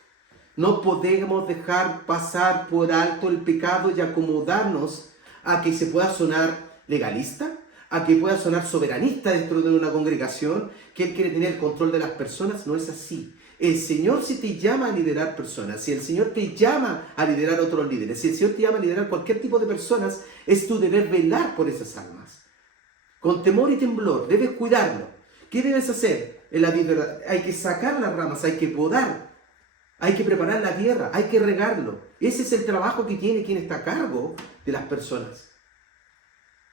No podemos dejar pasar por alto el pecado y acomodarnos a que se pueda sonar legalista, a que pueda sonar soberanista dentro de una congregación, que él quiere tener el control de las personas. No es así. El Señor sí te llama a liderar personas, si el Señor te llama a liderar a otros líderes, si el Señor te llama a liderar cualquier tipo de personas, es tu deber velar por esas almas. Con temor y temblor, debes cuidarlo. ¿Qué debes hacer? En la vida hay que sacar las ramas, hay que podar Hay que preparar la tierra, hay que regarlo. Ese es el trabajo que tiene quien está a cargo de las personas.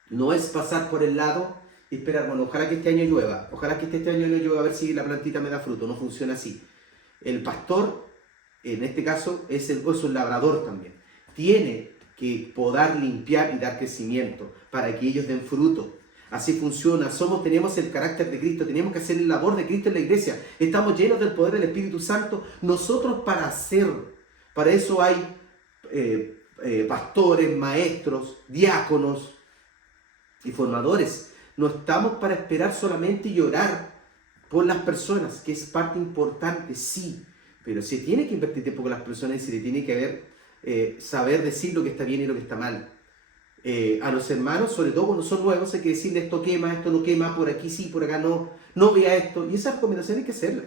No es pasar por el lado y esperar, bueno, ojalá que este año llueva, ojalá que este año no llueva, a ver si la plantita me da fruto. No funciona así. El pastor, en este caso, es un labrador también. Tiene que podar, limpiar y dar crecimiento para que ellos den fruto. Así funciona. Tenemos el carácter de Cristo, tenemos que hacer la labor de Cristo en la iglesia. Estamos llenos del poder del Espíritu Santo. Nosotros para eso hay pastores, maestros, diáconos y formadores. No estamos para esperar solamente y orar por las personas, que es parte importante, sí, pero se tiene que invertir tiempo con las personas y se le tiene que saber decir lo que está bien y lo que está mal. A los hermanos, sobre todo cuando son nuevos, hay que decirle esto quema, esto no quema, por aquí sí, por acá no, no vea esto. Y esa recomendación hay que hacerla.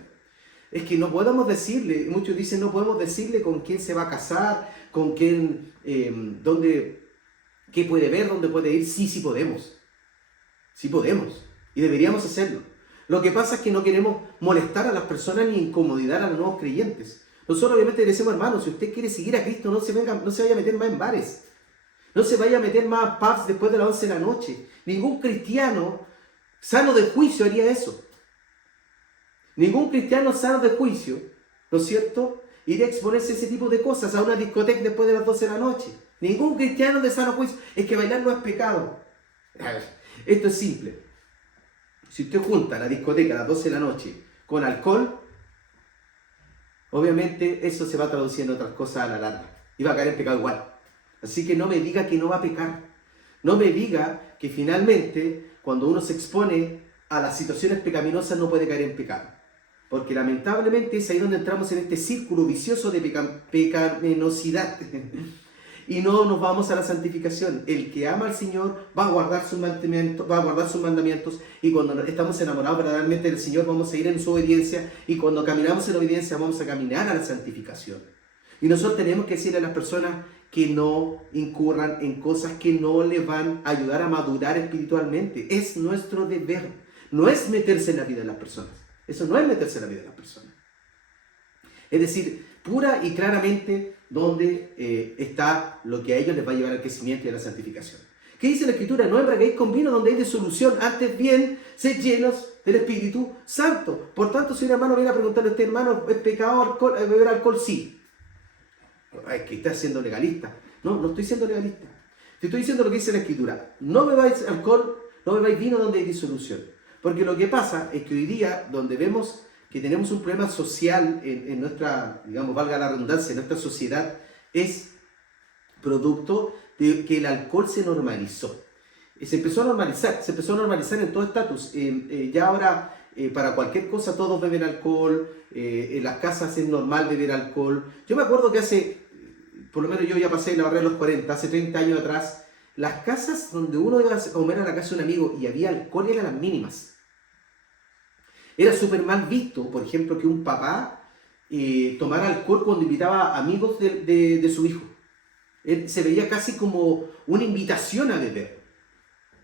Es que no podemos decirle, muchos dicen no podemos decirle con quién se va a casar, con quién, qué puede ver, dónde puede ir. Sí, sí podemos. Sí podemos. Y deberíamos hacerlo. Lo que pasa es que no queremos molestar a las personas ni incomodar a los nuevos creyentes. Nosotros obviamente le decimos, hermano, si usted quiere seguir a Cristo, no se vaya a meter más en bares. No se vaya a meter más a pubs después de las 11 de la noche. Ningún cristiano sano de juicio haría eso. Ningún cristiano sano de juicio, ¿no es cierto?, iría a exponerse a ese tipo de cosas, a una discoteca después de las 12 de la noche. Ningún cristiano de sano juicio. Es que bailar no es pecado. A ver, esto es simple. Si usted junta la discoteca a las 12 de la noche con alcohol, obviamente eso se va traduciendo en otras cosas a la larga. Y va a caer en pecado igual. Así que no me diga que no va a pecar. No me diga que finalmente, cuando uno se expone a las situaciones pecaminosas, no puede caer en pecado. Porque lamentablemente es ahí donde entramos en este círculo vicioso de pecaminosidad. Y no nos vamos a la santificación. El que ama al Señor va a guardar sus mandamientos. Y cuando estamos enamorados verdaderamente del Señor, vamos a ir en su obediencia. Y cuando caminamos en obediencia, vamos a caminar a la santificación. Y nosotros tenemos que decirle a las personas que no incurran en cosas que no le van a ayudar a madurar espiritualmente. Es nuestro deber. No es meterse en la vida de las personas. Eso no es meterse en la vida de las personas. Es decir, pura y claramente donde está lo que a ellos les va a llevar al crecimiento y a la santificación. ¿Qué dice la Escritura? No embriaguéis con vino donde hay disolución, antes bien, sed llenos del Espíritu Santo. Por tanto, si un hermano viene a preguntarle a usted, hermano, ¿es pecado beber alcohol? Sí. Es que está siendo legalista. No, no estoy siendo legalista. Te estoy diciendo lo que dice la Escritura. No bebáis alcohol, no bebáis vino donde hay disolución. Porque lo que pasa es que hoy día, donde vemos que tenemos un problema social en nuestra, digamos, valga la redundancia, en nuestra sociedad, es producto de que el alcohol se normalizó. Se empezó a normalizar en todo estatus. Ya ahora, para cualquier cosa, todos beben alcohol, en las casas es normal beber alcohol. Yo me acuerdo que por lo menos yo ya pasé la barrera de los 40, hace 30 años atrás, las casas donde uno iba a comer a la casa de un amigo y había alcohol eran las mínimas. Era súper mal visto, por ejemplo, que un papá tomara alcohol cuando invitaba a amigos de su hijo. Se veía casi como una invitación a beber.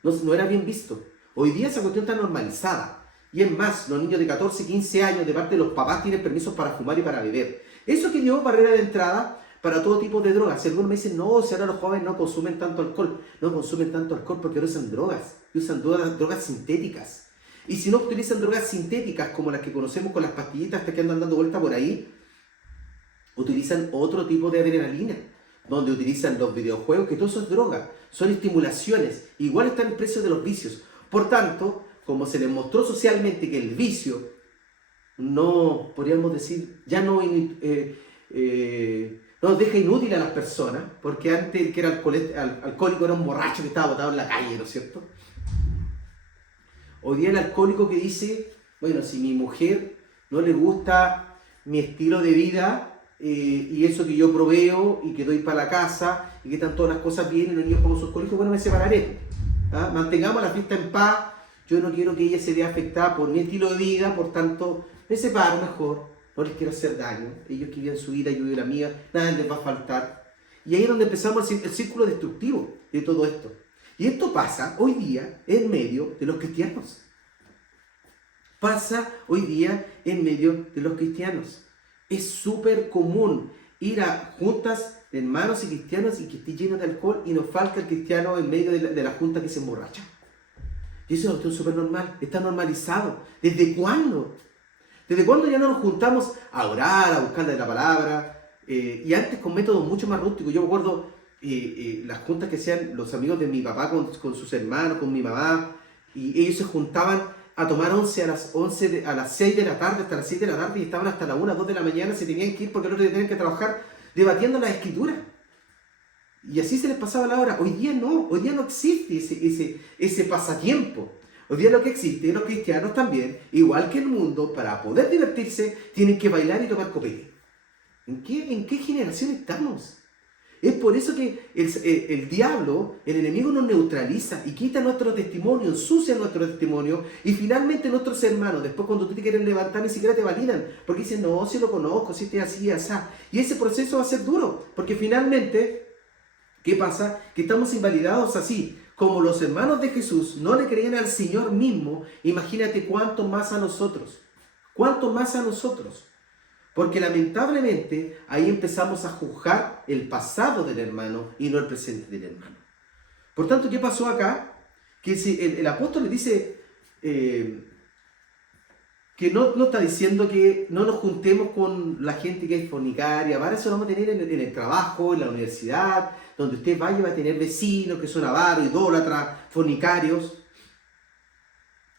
No era bien visto. Hoy día esa cuestión está normalizada. Y es más, los niños de 14, 15 años, de parte de los papás, tienen permisos para fumar y para beber. Eso que dio barrera de entrada para todo tipo de drogas. Si algunos me dicen, no, si ahora los jóvenes no consumen tanto alcohol. No consumen tanto alcohol porque ahora usan drogas. Y usan drogas sintéticas. Y si no utilizan drogas sintéticas como las que conocemos con las pastillitas que andan dando vuelta por ahí, utilizan otro tipo de adrenalina, donde utilizan los videojuegos, que todo eso es droga, son estimulaciones, igual están el precio de los vicios. Por tanto, como se les mostró socialmente que el vicio no, podríamos decir, ya no nos deja inútil a las personas, porque antes el que era alcohólico era un borracho que estaba botado en la calle, ¿no es cierto? Hoy día el alcohólico que dice, bueno, si mi mujer no le gusta mi estilo de vida y eso que yo proveo y que doy para la casa y que están todas las cosas bien y los niños pagan sus colegios, bueno, me separaré. ¿Ah? Mantengamos la fiesta en paz, yo no quiero que ella se vea afectada por mi estilo de vida, por tanto, me separo mejor, no les quiero hacer daño, ellos que viven su vida, yo vivo la mía, nada les va a faltar. Y ahí es donde empezamos el círculo destructivo de todo esto. Y esto pasa hoy día en medio de los cristianos. Pasa hoy día en medio de los cristianos. Es súper común ir a juntas de hermanos y cristianos y que esté lleno de alcohol y nos falta el cristiano en medio de la junta que se emborracha. Y eso es una cuestión súper normal, está normalizado. ¿Desde cuándo? ¿Desde cuándo ya no nos juntamos a orar, a buscar de la palabra? Y antes con métodos mucho más rústicos. Yo me acuerdo las juntas que hacían los amigos de mi papá con sus hermanos, con mi mamá, y ellos se juntaban a tomar once a las 6 de la tarde, hasta las 7 de la tarde, y estaban hasta las 1, 2 de la mañana, se tenían que ir porque el otro día tenían que trabajar debatiendo las escrituras. Y así se les pasaba la hora. Hoy día no existe ese pasatiempo. Hoy día lo que existe, los cristianos también, igual que el mundo, para poder divertirse, tienen que bailar y tomar copete. ¿En qué generación estamos? Es por eso que el diablo, el enemigo, nos neutraliza y quita nuestro testimonio, ensucia nuestro testimonio, y finalmente nuestros hermanos, después cuando tú te quieres levantar, ni siquiera te validan, porque dicen, no, si lo conozco, si te así, así. Y ese proceso va a ser duro, porque finalmente, ¿qué pasa? Que estamos invalidados así. Como los hermanos de Jesús no le creían al Señor mismo, imagínate cuánto más a nosotros. ¿Cuánto más a nosotros? Porque lamentablemente ahí empezamos a juzgar el pasado del hermano y no el presente del hermano. Por tanto, ¿qué pasó acá? Que si el apóstol le dice que no está diciendo que no nos juntemos con la gente que es fornicaria. Para eso lo vamos a tener en el trabajo, en la universidad, donde usted vaya va a tener vecinos que son avaros, idólatras, fornicarios.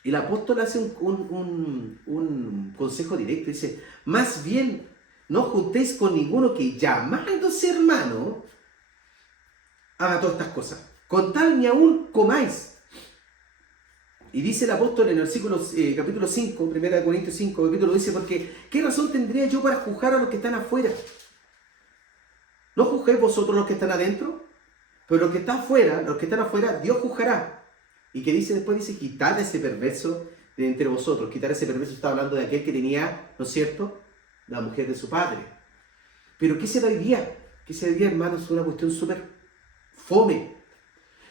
El apóstol hace un consejo directo, dice, más bien no juntéis con ninguno que llamándose hermano haga todas estas cosas, con tal ni aún comáis. Y dice el apóstol en el versículo, capítulo 5, 1 Corintios 5, capítulo dice, porque ¿qué razón tendría yo para juzgar a los que están afuera? ¿No juzguéis vosotros los que están adentro? Pero los que están afuera, Dios juzgará. ¿Y qué dice después? Dice, quitad ese perverso de entre vosotros. Quitar ese perverso está hablando de aquel que tenía, ¿no es cierto?, la mujer de su padre. Pero ¿qué se da hoy día? ¿Qué se da hoy día, hermanos? Es una cuestión súper fome.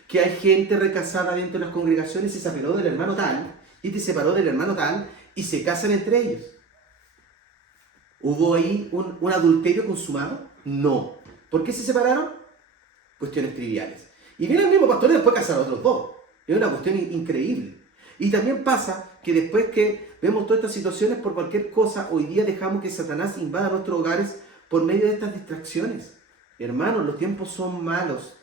Que hay gente recasada dentro de las congregaciones, se separó del hermano tal, y te separó del hermano tal, y se casan entre ellos. ¿Hubo ahí un adulterio consumado? No. ¿Por qué se separaron? Cuestiones triviales. Y viene el mismo pastor y después casar a otros dos. Es una cuestión increíble. Y también pasa que después que vemos todas estas situaciones por cualquier cosa, hoy día dejamos que Satanás invada nuestros hogares por medio de estas distracciones. Hermanos, los tiempos son malos.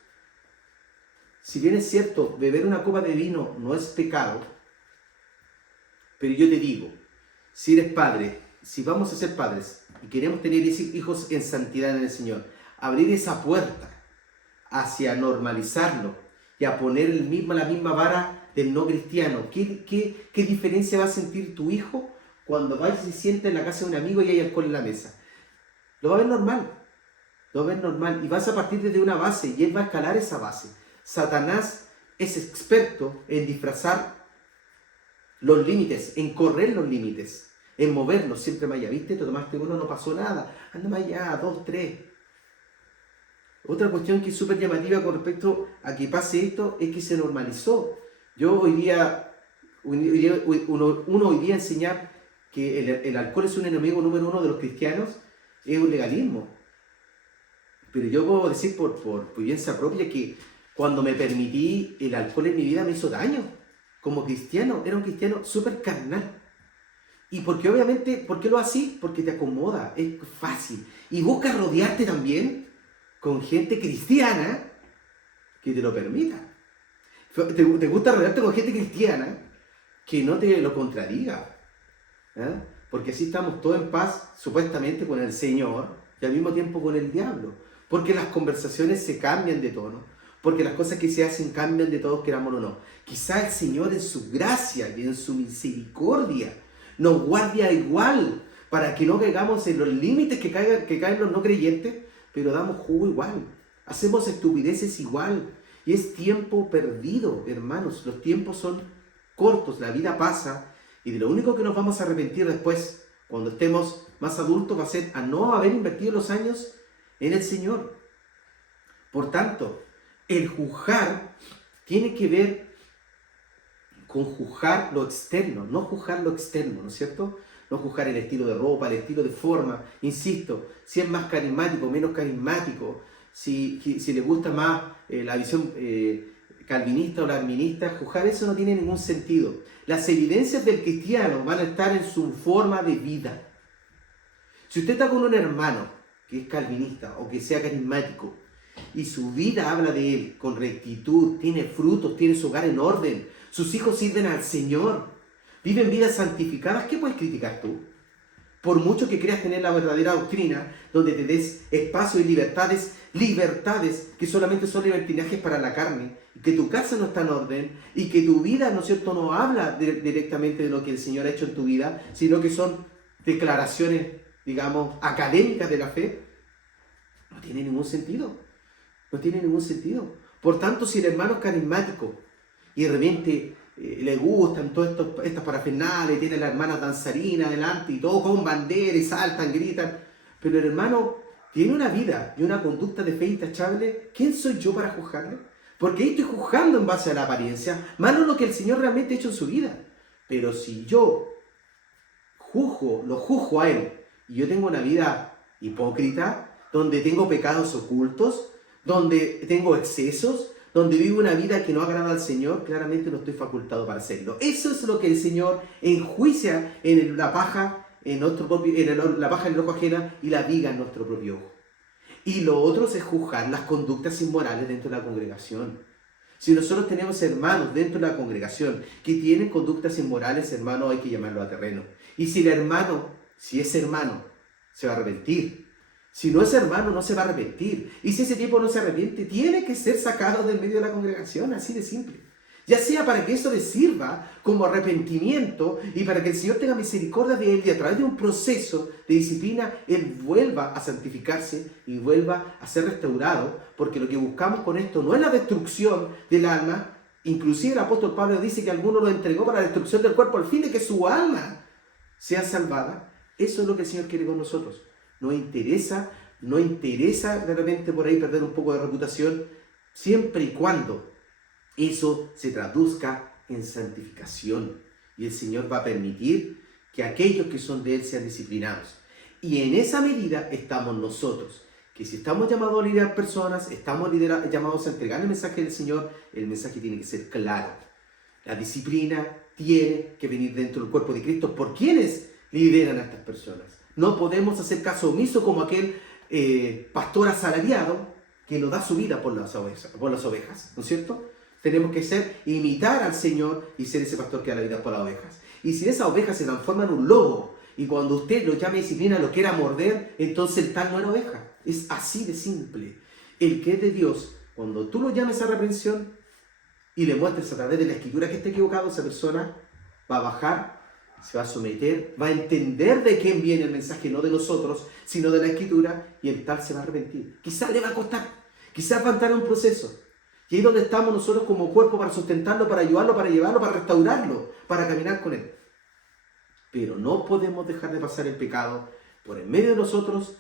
Si bien es cierto, beber una copa de vino no es pecado, pero yo te digo, si eres padre, si vamos a ser padres y queremos tener hijos en santidad en el Señor, abrir esa puerta hacia normalizarlo y a poner la misma vara del no cristiano. ¿Qué diferencia va a sentir tu hijo cuando va y se sienta en la casa de un amigo y hay alcohol en la mesa? Lo va a ver normal, y vas a partir desde una base y él va a escalar esa base. Satanás es experto en disfrazar los límites, en correr los límites, en moverlos siempre más allá. ¿Viste? Te tomaste uno, no pasó nada. Anda más allá, 2, 3. Otra cuestión que es súper llamativa con respecto a que pase esto es que se normalizó. Uno hoy día enseñar que el alcohol es un enemigo número 1 de los cristianos es un legalismo. Pero yo puedo decir por vivencia propia que cuando me permití el alcohol en mi vida me hizo daño. Como cristiano, era un cristiano súper carnal. Y porque obviamente, ¿por qué lo así? Porque te acomoda, es fácil. Y buscas rodearte también con gente cristiana que te lo permita. ¿Te gusta rodearte con gente cristiana que no te lo contradiga? ¿Eh? Porque así estamos todos en paz, supuestamente, con el Señor y al mismo tiempo con el diablo. Porque las conversaciones se cambian de tono. Porque las cosas que se hacen cambian de todos, querámoslo o no. Quizá el Señor en su gracia y en su misericordia nos guardia igual para que no caigamos en los límites que caen los no creyentes, pero damos jugo igual. Hacemos estupideces igual. Y es tiempo perdido, hermanos. Los tiempos son cortos, la vida pasa y de lo único que nos vamos a arrepentir después, cuando estemos más adultos, va a ser a no haber invertido los años en el Señor. Por tanto, el juzgar tiene que ver con juzgar lo externo, no juzgar lo externo, ¿no es cierto? no juzgar el estilo de ropa, el estilo de forma, insisto, si es más carismático, menos carismático, si le gusta más la visión calvinista o la arminista, juzgar eso no tiene ningún sentido. Las evidencias del cristiano van a estar en su forma de vida. Si usted está con un hermano que es calvinista o que sea carismático y su vida habla de él con rectitud, tiene frutos, tiene su hogar en orden, sus hijos sirven al Señor, viven vidas santificadas, ¿qué puedes criticar tú? Por mucho que creas tener la verdadera doctrina, donde te des espacio y libertades que solamente son libertinajes para la carne, que tu casa no está en orden y que tu vida, ¿no es cierto?, no habla directamente de lo que el Señor ha hecho en tu vida, sino que son declaraciones, digamos, académicas de la fe, no tiene ningún sentido. No tiene ningún sentido. Por tanto, si el hermano es carismático y de repente le gustan todas estas parafernales, tiene la hermana danzarina delante y todo con bandera y saltan, gritan, pero el hermano tiene una vida y una conducta de fe intachable, ¿quién soy yo para juzgarle? Porque ahí estoy juzgando en base a la apariencia, más no lo que el Señor realmente ha hecho en su vida. Pero si yo lo juzgo a él, y yo tengo una vida hipócrita, donde tengo pecados ocultos, donde tengo excesos, donde vivo una vida que no agrada al Señor, claramente no estoy facultado para hacerlo. Eso es lo que el Señor enjuicia en la paja en la paja en el ojo ajena y la viga en nuestro propio ojo. Y lo otro es juzgar las conductas inmorales dentro de la congregación. Si nosotros tenemos hermanos dentro de la congregación que tienen conductas inmorales, hermano, hay que llamarlo a terreno. Y si es hermano, se va a arrepentir. Si no es hermano, no se va a arrepentir. Y si ese tipo no se arrepiente, tiene que ser sacado del medio de la congregación, así de simple. Ya sea para que eso le sirva como arrepentimiento y para que el Señor tenga misericordia de él y a través de un proceso de disciplina, él vuelva a santificarse y vuelva a ser restaurado, porque lo que buscamos con esto no es la destrucción del alma. Inclusive el apóstol Pablo dice que alguno lo entregó para la destrucción del cuerpo al fin de que su alma sea salvada. Eso es lo que el Señor quiere con nosotros. No interesa de repente por ahí perder un poco de reputación, siempre y cuando eso se traduzca en santificación. Y el Señor va a permitir que aquellos que son de Él sean disciplinados. Y en esa medida estamos nosotros, que si estamos llamados a liderar personas, estamos llamados a entregar el mensaje del Señor, el mensaje tiene que ser claro. La disciplina tiene que venir dentro del cuerpo de Cristo por quienes lideran a estas personas. No podemos hacer caso omiso como aquel pastor asalariado que no da su vida por las ovejas, ¿no es cierto? Tenemos que imitar al Señor y ser ese pastor que da la vida por las ovejas. Y si esa oveja se transforma en un lobo y cuando usted lo llame disciplina lo quiera morder, entonces el tal no era oveja. Es así de simple. El que es de Dios, cuando tú lo llames a reprensión y le muestres a través de la escritura que está equivocado, esa persona va a bajar, se va a someter, va a entender de quién viene el mensaje, no de nosotros, sino de la escritura, y el tal se va a arrepentir. Quizás le va a costar, quizás va a entrar en un proceso. Y ahí es donde estamos nosotros como cuerpo para sustentarlo, para ayudarlo, para llevarlo, para restaurarlo, para caminar con él. Pero no podemos dejar de pasar el pecado por en medio de nosotros,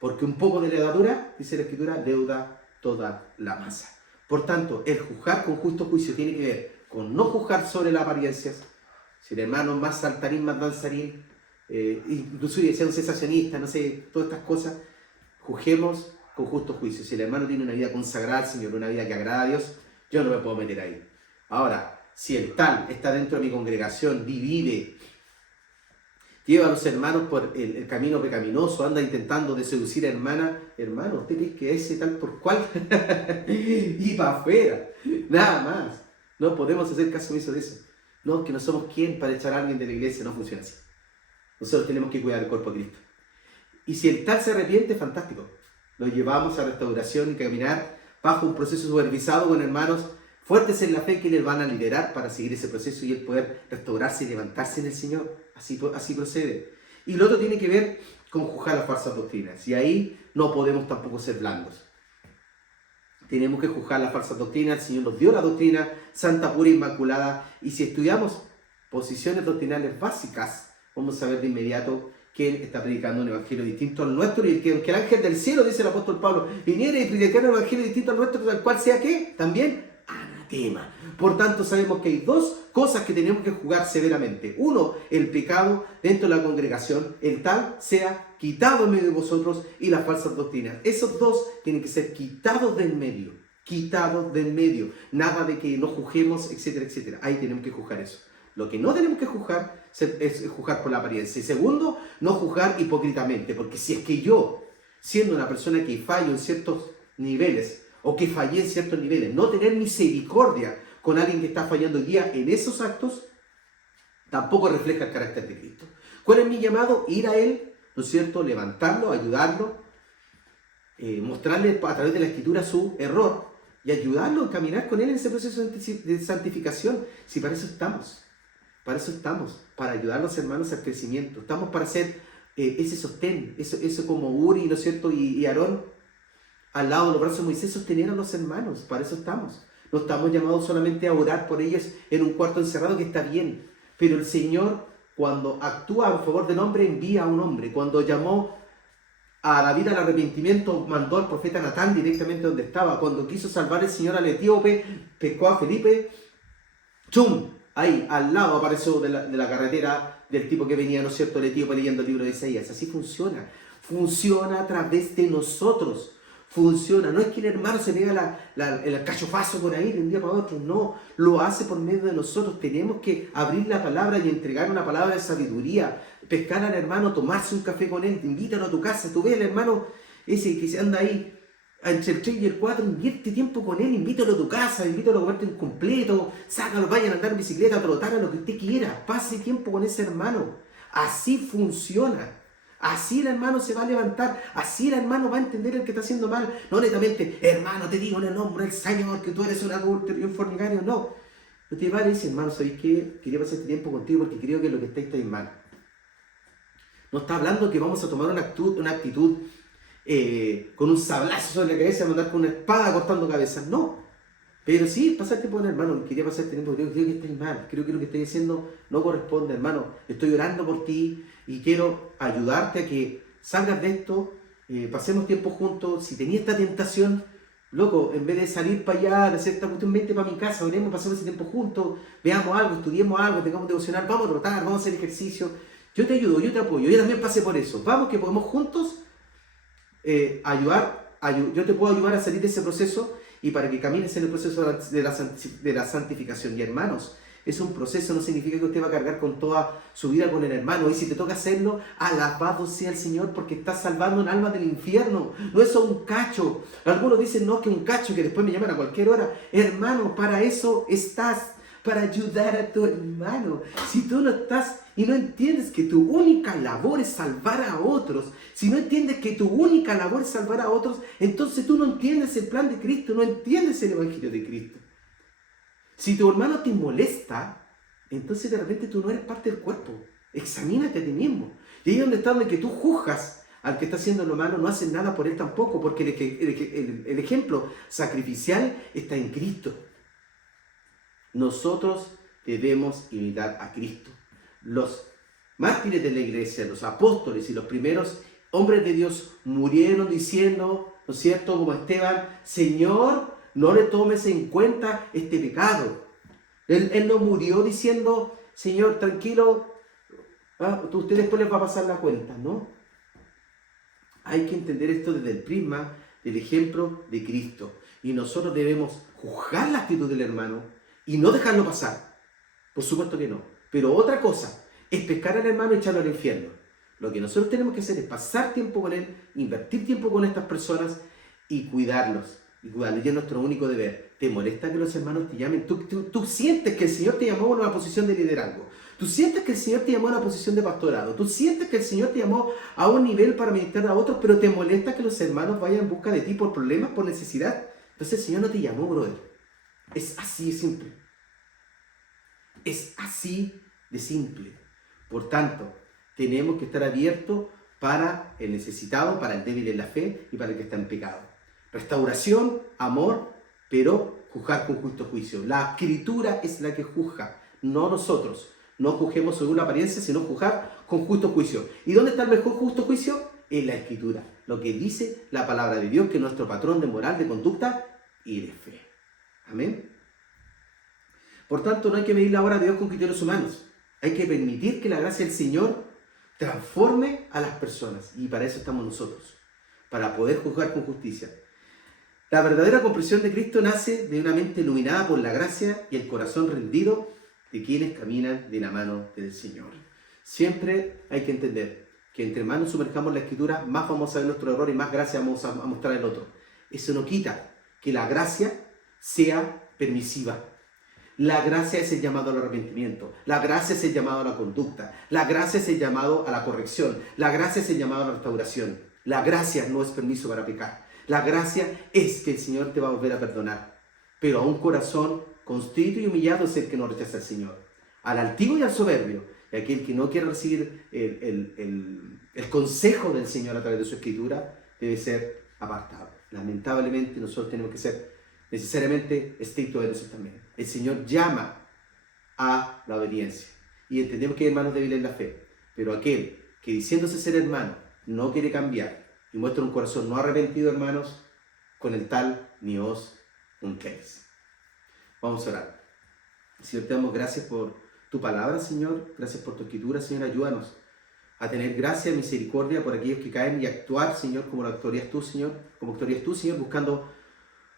porque un poco de levadura, dice la escritura, leuda toda la masa. Por tanto, el juzgar con justo juicio tiene que ver con no juzgar sobre las apariencias. Si el hermano es más saltarín, más danzarín, inclusive sea un cesacionista, no sé, todas estas cosas, juzguemos con justo juicio. Si el hermano tiene una vida consagrada al Señor, una vida que agrada a Dios, yo no me puedo meter ahí. Ahora, si el tal está dentro de mi congregación, divide, lleva a los hermanos por el camino pecaminoso, anda intentando de seducir a hermano, usted dice que ese tal por cual y para afuera, nada más. No podemos hacer caso omiso de eso. No, que no somos quien para echar a alguien de la iglesia, no funciona así. Nosotros tenemos que cuidar el cuerpo de Cristo. Y si el tal se arrepiente, fantástico. Lo llevamos a restauración y caminar bajo un proceso supervisado con hermanos fuertes en la fe que les van a liderar para seguir ese proceso y el poder restaurarse y levantarse en el Señor. Así procede. Y lo otro tiene que ver con juzgar las falsas doctrinas. Y ahí no podemos tampoco ser blandos. Tenemos que juzgar las falsas doctrinas. El Señor nos dio la doctrina santa, pura, inmaculada. Y si estudiamos posiciones doctrinales básicas, vamos a ver de inmediato que Él está predicando un evangelio distinto al nuestro. Y aunque el ángel del cielo, dice el apóstol Pablo, viniera y predicara un evangelio distinto al nuestro, al cual sea que también anatema. anatema. Por tanto, sabemos que hay dos cosas que tenemos que juzgar severamente. Uno, el pecado dentro de la congregación, el tal sea quitado en medio de vosotros, y las falsas doctrinas. Esos dos tienen que ser quitados del medio. Quitados del medio. Nada de que no juzguemos, etcétera, etcétera. Ahí tenemos que juzgar eso. Lo que no tenemos que juzgar es juzgar por la apariencia. Y segundo, no juzgar hipócritamente. Porque si es que yo, siendo una persona que fallo en ciertos niveles, o que fallé en ciertos niveles, no tener misericordia con alguien que está fallando hoy día en esos actos, tampoco refleja el carácter de Cristo. ¿Cuál es mi llamado? Ir a Él, ¿no es cierto? Levantarlo, ayudarlo, mostrarle a través de la Escritura su error y ayudarlo a caminar con Él en ese proceso de santificación. Si para eso estamos, para ayudar a los hermanos al crecimiento. Estamos para hacer ese sostén, eso como Uri, ¿no es cierto? Y Aarón, al lado de los brazos de Moisés, sostener a los hermanos. Para eso estamos. No estamos llamados solamente a orar por ellos en un cuarto encerrado, que está bien. Pero el Señor, cuando actúa a favor del hombre, envía a un hombre. Cuando llamó a David al arrepentimiento, mandó al profeta Natán directamente donde estaba. Cuando quiso salvar el Señor al etíope, pescó a Felipe, ¡chum! Ahí, al lado apareció de la carretera del tipo que venía, ¿no es cierto?, el etíope leyendo el libro de Isaías. Así funciona. Funciona a través de nosotros. Funciona. No es que el hermano se pega el cachofazo por ahí de un día para otro. No. Lo hace por medio de nosotros. Tenemos que abrir la palabra y entregar una palabra de sabiduría. Pescar al hermano, tomarse un café con él. Invítalo a tu casa. Tú ves al hermano ese que se anda ahí entre el 3 y el 4. Invierte tiempo con él. Invítalo a tu casa. Invítalo a comerte un completo. Sácalo, vayan a andar en bicicleta, a trotar, a lo que usted quiera. Pase tiempo con ese hermano. Así funciona. Así el hermano se va a levantar, así el hermano va a entender el que está haciendo mal. No netamente, hermano, te digo en el nombre del Señor que tú eres un adúltero y un fornicario. No. Usted va y dice, hermano, ¿sabéis qué? Quería pasar este tiempo contigo porque creo que lo que estáis mal. No está hablando que vamos a tomar una actitud con un sablazo sobre la cabeza, mandar con una espada cortando cabezas. No. Pero sí, pasar tiempo con el hermano. Quería pasar este tiempo contigo, creo que estáis mal. Creo que lo que estáis haciendo no corresponde, hermano. Estoy orando por ti y quiero ayudarte a que salgas de esto, pasemos tiempo juntos. Si tenías esta tentación, loco, en vez de salir para allá, de hacer esta cuestión, vente para mi casa, oremos, pasemos ese tiempo juntos, veamos algo, estudiemos algo, tengamos devocional, vamos a trotar, vamos a hacer ejercicio. Yo te ayudo, yo te apoyo, yo también pasé por eso. Vamos, que podemos juntos yo te puedo ayudar a salir de ese proceso y para que camines en el proceso de la santificación. Y hermanos, es un proceso, no significa que usted va a cargar con toda su vida con el hermano. Y si te toca hacerlo, alabado sea el Señor, porque estás salvando un alma del infierno. No es un cacho. Algunos dicen, no, que un cacho, que después me llaman a cualquier hora. Hermano, para eso estás, para ayudar a tu hermano. Si tú no estás y no entiendes que tu única labor es salvar a otros, si no entiendes que tu única labor es salvar a otros, entonces tú no entiendes el plan de Cristo, no entiendes el Evangelio de Cristo. Si tu hermano te molesta, entonces de repente tú no eres parte del cuerpo. Examínate a ti mismo. Y ahí es donde está, donde que tú juzgas al que está haciendo lo malo, no haces nada por él tampoco, porque el ejemplo sacrificial está en Cristo. Nosotros debemos imitar a Cristo. Los mártires de la iglesia, los apóstoles y los primeros hombres de Dios murieron diciendo, ¿no es cierto?, como Esteban, Señor, no le tomes en cuenta este pecado. Él no murió diciendo, Señor, tranquilo, usted después les va a pasar la cuenta, ¿no? Hay que entender esto desde el prisma del ejemplo de Cristo. Y nosotros debemos juzgar la actitud del hermano y no dejarlo pasar. Por supuesto que no. Pero otra cosa es pescar al hermano y echarlo al infierno. Lo que nosotros tenemos que hacer es pasar tiempo con él, invertir tiempo con estas personas y cuidarlos. Y es nuestro único deber. ¿Te molesta que los hermanos te llamen? ¿Tú sientes que el Señor te llamó a una posición de liderazgo? ¿Tú sientes que el Señor te llamó a una posición de pastorado? ¿Tú sientes que el Señor te llamó a un nivel para ministrar a otros, pero te molesta que los hermanos vayan en busca de ti por problemas, por necesidad? Entonces el Señor no te llamó, brother. Es así de simple. Es así de simple. Por tanto, tenemos que estar abiertos para el necesitado, para el débil en la fe y para el que está en pecado. Restauración, amor, pero juzgar con justo juicio. La Escritura es la que juzga, no nosotros. No juzguemos según la apariencia, sino juzgar con justo juicio. ¿Y dónde está el mejor justo juicio? En la Escritura. Lo que dice la palabra de Dios, que es nuestro patrón de moral, de conducta y de fe. Amén. Por tanto, no hay que medir la obra de Dios con criterios humanos. Hay que permitir que la gracia del Señor transforme a las personas. Y para eso estamos nosotros, para poder juzgar con justicia. La verdadera comprensión de Cristo nace de una mente iluminada por la gracia y el corazón rendido de quienes caminan de la mano del Señor. Siempre hay que entender que entre más nos sumerjamos en la Escritura, más vamos a ver nuestro error y más gracia vamos a mostrar al otro. Eso no quita que la gracia sea permisiva. La gracia es el llamado al arrepentimiento. La gracia es el llamado a la conducta. La gracia es el llamado a la corrección. La gracia es el llamado a la restauración. La gracia no es permiso para pecar. La gracia es que el Señor te va a volver a perdonar. Pero a un corazón constrito y humillado es el que no rechaza al Señor. Al altivo y al soberbio, y aquel que no quiere recibir el consejo del Señor a través de su Escritura, debe ser apartado. Lamentablemente nosotros tenemos que ser necesariamente estrictos en eso también. El Señor llama a la obediencia. Y entendemos que hay hermanos débiles en la fe. Pero aquel que diciéndose ser hermano no quiere cambiar y muestra un corazón no arrepentido, hermanos, con el tal ni os juntéis. Vamos a orar. Señor, te damos gracias por tu palabra, Señor. Gracias por tu Escritura, Señor. Ayúdanos a tener gracia y misericordia por aquellos que caen y actuar, Señor, como lo actuarías tú, Señor. Como actuarías tú, Señor, buscando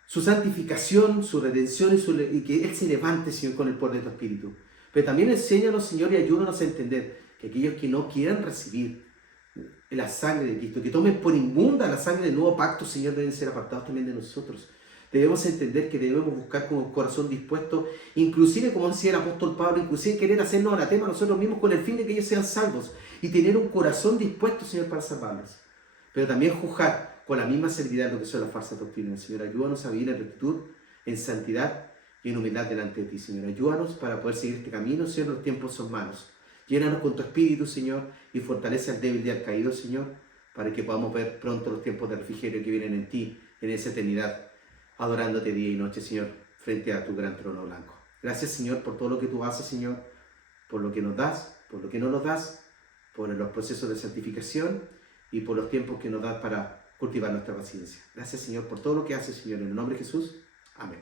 su santificación, su redención y que Él se levante, Señor, con el poder de tu Espíritu. Pero también enséñanos, Señor, y ayúdanos a entender que aquellos que no quieran recibir la sangre de Cristo, que tomen por inmunda la sangre del nuevo pacto, Señor, deben ser apartados también de nosotros. Debemos entender que debemos buscar con un corazón dispuesto, inclusive como decía el apóstol Pablo, inclusive querer hacernos anatema nosotros mismos con el fin de que ellos sean salvos y tener un corazón dispuesto, Señor, para salvarlos. Pero también juzgar con la misma seriedad lo que son las falsas doctrinas. Señor, ayúdanos a vivir en rectitud, en santidad y en humildad delante de ti, Señor. Ayúdanos para poder seguir este camino, Señor, los tiempos son malos. Llénanos con tu Espíritu, Señor, y fortalece al débil y al caído, Señor, para que podamos ver pronto los tiempos de refrigerio que vienen en ti, en esa eternidad, adorándote día y noche, Señor, frente a tu gran trono blanco. Gracias, Señor, por todo lo que tú haces, Señor, por lo que nos das, por lo que no nos das, por los procesos de santificación y por los tiempos que nos das para cultivar nuestra paciencia. Gracias, Señor, por todo lo que haces, Señor, en el nombre de Jesús. Amén.